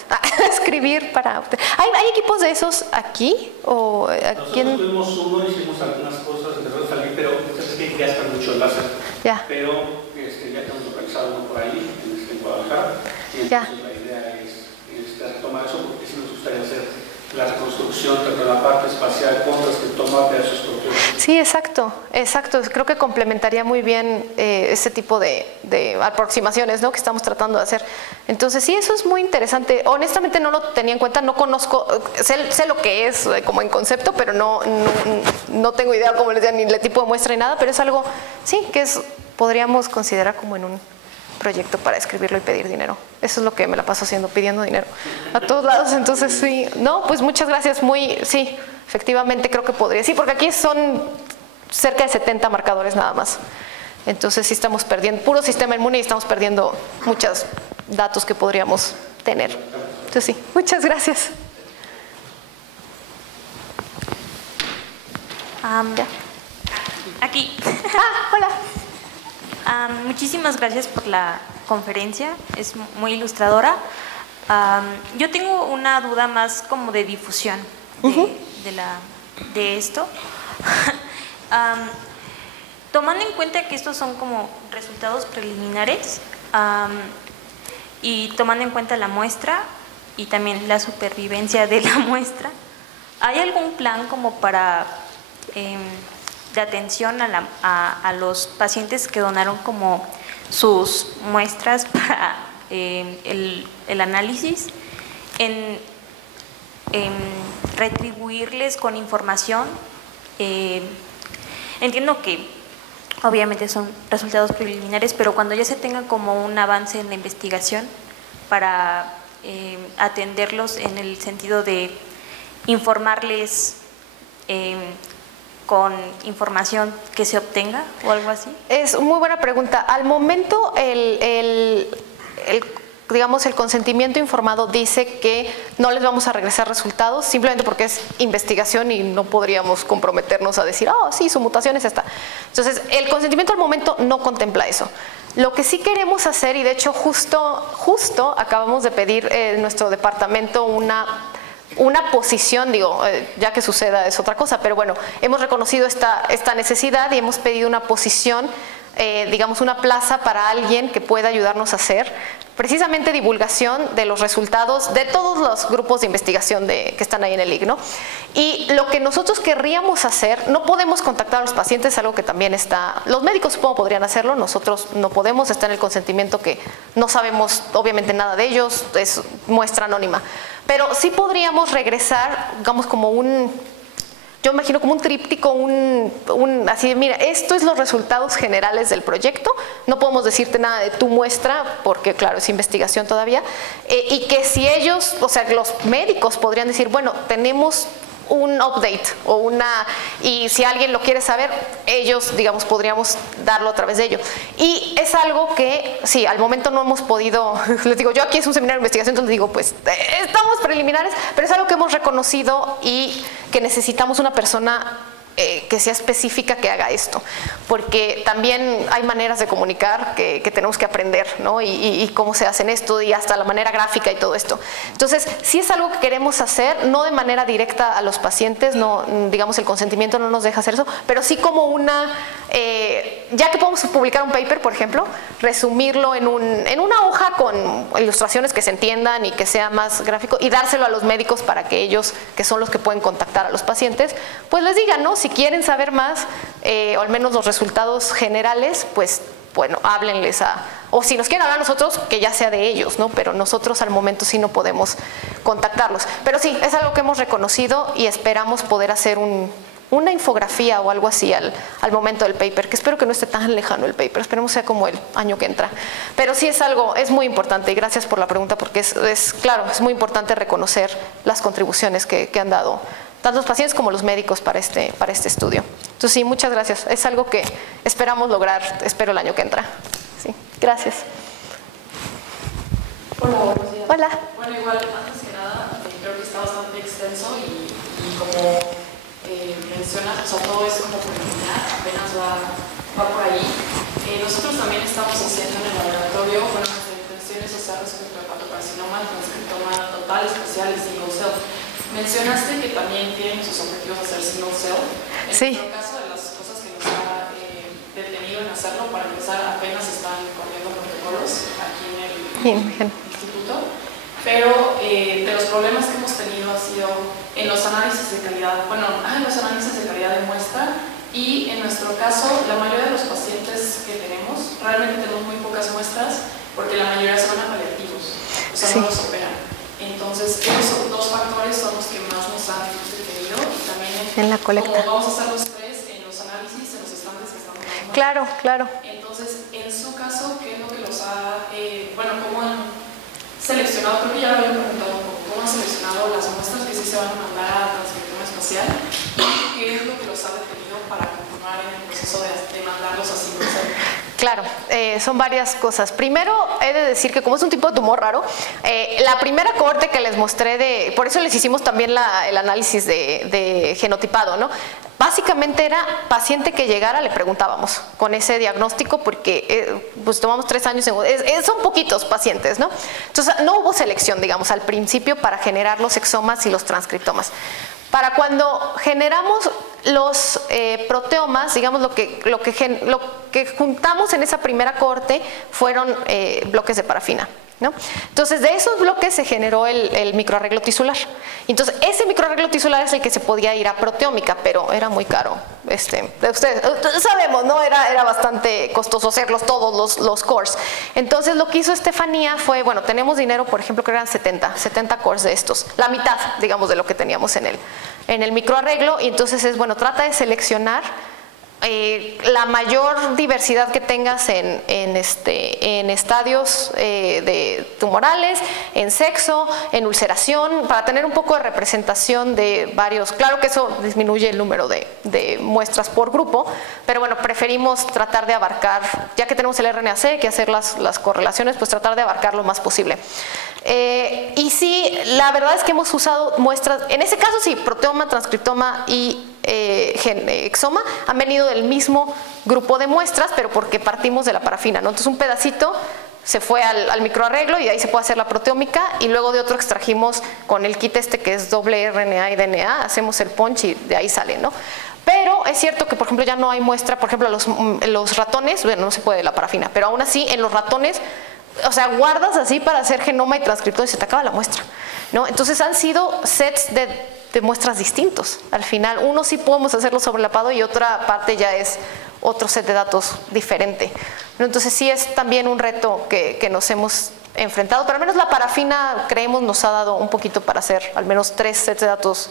Escribir para... ¿Hay equipos de esos aquí? ¿O aquí Nosotros tuvimos uno, hicimos algunas cosas, empezó a salir, pero es que gasta mucho el láser. Ya. Pero ya tenemos localizado uno por ahí, en Guadalajara. Y entonces la idea es retomar eso, porque sí nos gustaría hacer la reconstrucción tanto de la parte espacial con transcriptoma versus proteoma. Sí, exacto. Creo que complementaría muy bien ese tipo de aproximaciones, ¿no?, que estamos tratando de hacer. Entonces sí, eso es muy interesante. Honestamente no lo tenía en cuenta, no conozco, sé lo que es como en concepto, pero no tengo idea, como les decía, ni el tipo de muestra ni nada, pero es algo, sí, que podríamos considerar como en un proyecto para escribirlo y pedir dinero. Eso es lo que me la paso haciendo, pidiendo dinero a todos lados. Entonces sí, no, pues muchas gracias, sí, efectivamente creo que podría. Sí, porque aquí son cerca de 70 marcadores nada más. Entonces sí estamos perdiendo, puro sistema inmune, y estamos perdiendo muchos datos que podríamos tener. Entonces sí, muchas gracias. Aquí. Hola. Muchísimas gracias por la conferencia, es muy ilustradora. Yo tengo una duda más como de difusión de esto. Tomando en cuenta que estos son como resultados preliminares y tomando en cuenta la muestra y también la supervivencia de la muestra, ¿hay algún plan como para de atención a los pacientes que donaron como sus muestras para el análisis, en retribuirles con información? Entiendo que obviamente son resultados preliminares, pero cuando ya se tenga como un avance en la investigación para atenderlos en el sentido de informarles con información que se obtenga o algo así. Es muy buena pregunta. Al momento digamos, el consentimiento informado dice que no les vamos a regresar resultados simplemente porque es investigación y no podríamos comprometernos a decir, oh, sí, su mutación es esta. Entonces, el consentimiento al momento no contempla eso. Lo que sí queremos hacer, y de hecho justo acabamos de pedir en nuestro departamento una posición, digo, ya que suceda es otra cosa, pero bueno, hemos reconocido esta necesidad y hemos pedido una posición, digamos una plaza para alguien que pueda ayudarnos a hacer precisamente divulgación de los resultados de todos los grupos de investigación que están ahí en el IGNO. Y lo que nosotros querríamos hacer, no podemos contactar a los pacientes, algo que también está, los médicos supongo podrían hacerlo, nosotros no podemos, está en el consentimiento que no sabemos obviamente nada de ellos, es muestra anónima. Pero sí podríamos regresar, digamos, como yo imagino como un tríptico, así de, mira, esto es los resultados generales del proyecto, no podemos decirte nada de tu muestra, porque claro, es investigación todavía, y que si ellos, o sea, los médicos podrían decir, bueno, tenemos un update y si alguien lo quiere saber, ellos, digamos, podríamos darlo a través de ello. Y es algo que, sí, al momento no hemos podido, les digo, yo aquí es un seminario de investigación, entonces digo, pues, estamos preliminares, pero es algo que hemos reconocido y que necesitamos una persona que sea específica que haga esto, porque también hay maneras de comunicar que tenemos que aprender, ¿no? Y cómo se hacen esto y hasta la manera gráfica y todo esto. Entonces, sí es algo que queremos hacer, no de manera directa a los pacientes, no, digamos, el consentimiento no nos deja hacer eso, pero sí como ya que podemos publicar un paper, por ejemplo, resumirlo en una hoja con ilustraciones que se entiendan y que sea más gráfico y dárselo a los médicos para que ellos, que son los que pueden contactar a los pacientes, pues les digan, ¿no? Si quieren saber más, o al menos los resultados generales, pues bueno, háblenles o si nos quieren hablar nosotros, que ya sea de ellos, ¿no? Pero nosotros al momento sí no podemos contactarlos. Pero sí, es algo que hemos reconocido y esperamos poder hacer una infografía o algo así al momento del paper, que espero que no esté tan lejano el paper, esperemos sea como el año que entra. Pero sí es algo, es muy importante y gracias por la pregunta porque claro, es muy importante reconocer las contribuciones que han dado tanto los pacientes como los médicos para este estudio. Entonces sí, muchas gracias. Es algo que esperamos lograr, espero el año que entra. Sí, gracias. Hola, buenos días. Hola. Bueno, igual, antes que nada, creo que está bastante extenso y como mencionas, o sea, todo es como preliminar, apenas va por ahí. Nosotros también estamos haciendo en el laboratorio, bueno, nuestra intención es hacer respecto al hepatocarcinoma, transcriptoma total, especial y single cell. Mencionaste que también tienen sus objetivos hacer single cell. En nuestro caso, de las cosas que nos ha detenido en hacerlo, para empezar, apenas están corriendo protocolos aquí en el instituto, pero de los problemas que hemos tenido ha sido en los análisis de calidad, en los análisis de calidad de muestra, y en nuestro caso, la mayoría de los pacientes que tenemos, realmente tenemos muy pocas muestras, porque la mayoría son paliativos, o sea, no los operan. Entonces, esos dos factores son los que más nos han detenido y también en la colecta. Como vamos a hacer los tres en los análisis, en los estantes que estamos dando. Claro, claro. Entonces, en su caso, ¿qué es lo que los ha, cómo han seleccionado? Creo que ya lo habían preguntado un poco, ¿cómo han seleccionado las muestras que sí se van a mandar a transcriptoma espacial espacial, y qué es lo que los ha detenido para continuar en el proceso de mandarlos a sincronizar. Claro, son varias cosas. Primero, he de decir que como es un tipo de tumor raro, la primera cohorte que les mostré, por eso les hicimos también el análisis de genotipado, ¿no? Básicamente era paciente que llegara, le preguntábamos con ese diagnóstico porque pues tomamos 3 años, son poquitos pacientes, ¿no? Entonces no hubo selección, digamos, al principio para generar los exomas y los transcriptomas. Para cuando generamos los proteomas, digamos, lo que juntamos en esa primera cohorte fueron bloques de parafina, ¿no? Entonces, de esos bloques se generó el microarreglo tisular. Entonces, ese microarreglo tisular es el que se podía ir a proteómica, pero era muy caro. Ustedes sabemos, ¿no? Era bastante costoso hacerlos todos los cores. Entonces, lo que hizo Estefanía fue, bueno, tenemos dinero, por ejemplo, que eran 70 cores de estos, la mitad, digamos, de lo que teníamos en el microarreglo, y entonces es, bueno, trata de seleccionar la mayor diversidad que tengas en estadios tumorales, en sexo, en ulceración, para tener un poco de representación de varios. Claro que eso disminuye el número de muestras por grupo, pero bueno, preferimos tratar de abarcar, ya que tenemos el RNA-C, hay que hacer las correlaciones, pues tratar de abarcar lo más posible. Y sí, la verdad es que hemos usado muestras, en ese caso sí, proteoma, transcriptoma y exoma han venido del mismo grupo de muestras, pero porque partimos de la parafina, ¿no? Entonces un pedacito se fue al microarreglo y de ahí se puede hacer la proteómica, y luego de otro extrajimos con el kit que es doble RNA y DNA, hacemos el punch y de ahí sale, ¿no? Pero es cierto que, por ejemplo, ya no hay muestra, por ejemplo, los ratones, bueno, no se puede la parafina, pero aún así en los ratones, o sea, guardas así para hacer genoma y transcriptoma y se te acaba la muestra, ¿no? Entonces han sido sets de muestras distintos. Al final, uno sí podemos hacerlo sobrelapado y otra parte ya es otro set de datos diferente. Entonces sí es también un reto que nos hemos enfrentado, pero al menos la parafina, creemos, nos ha dado un poquito para hacer al menos 3 sets de datos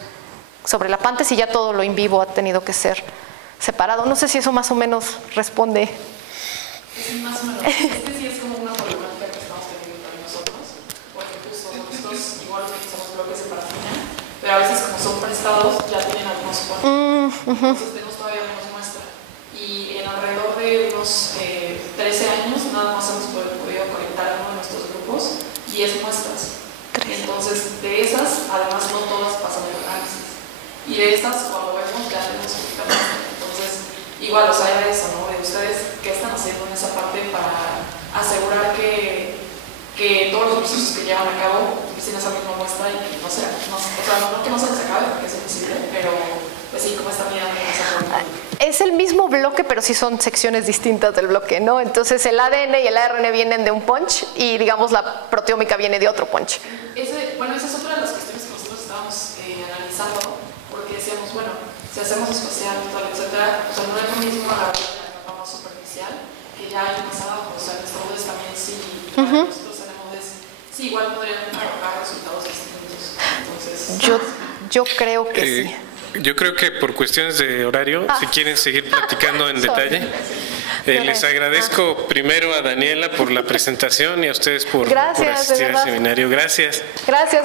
sobrelapantes, y ya todo lo in vivo ha tenido que ser separado. No sé si eso más o menos responde. Sí, más o menos. Sí es como una problemática que estamos teniendo también nosotros, porque justo nosotros igual utilizamos bloques de parafina, pero a veces como son prestados ya tienen algunos cuantos, entonces tenemos todavía menos muestra, y en alrededor de unos 13 años nada más hemos podido conectar a uno de nuestros grupos 10 muestras. Entonces de esas, además no todas pasan el análisis, y de estas cuando vemos ya tenemos poquita muestra. Entonces igual, o sea, era eso, ¿no? De ustedes, ¿qué están haciendo en esa parte para asegurar que todos los procesos que llevan a cabo utilicen esa misma muestra y que no sea, no que no se les acabe, porque es imposible, pero pues sí, ¿cómo están mirando en esa parte? Es el mismo bloque, pero sí son secciones distintas del bloque, ¿no? Entonces el ADN y el ARN vienen de un punch y, digamos, la proteómica viene de otro punch. Bueno, esa es otra de las cuestiones que nosotros estábamos analizando, porque decíamos, bueno, si hacemos espacial, etcétera, o sea, no es lo mismo agarrar la capa más superficial, que ya hay más abajo, o sea, los modelos también sí, nosotros tenemos, sí, igual podrían arrojar resultados distintos. Entonces, yo creo que sí. Yo creo que por cuestiones de horario, si quieren seguir platicando en detalle, les agradezco primero a Daniela por la presentación y a ustedes por asistir al seminario. Gracias. Gracias.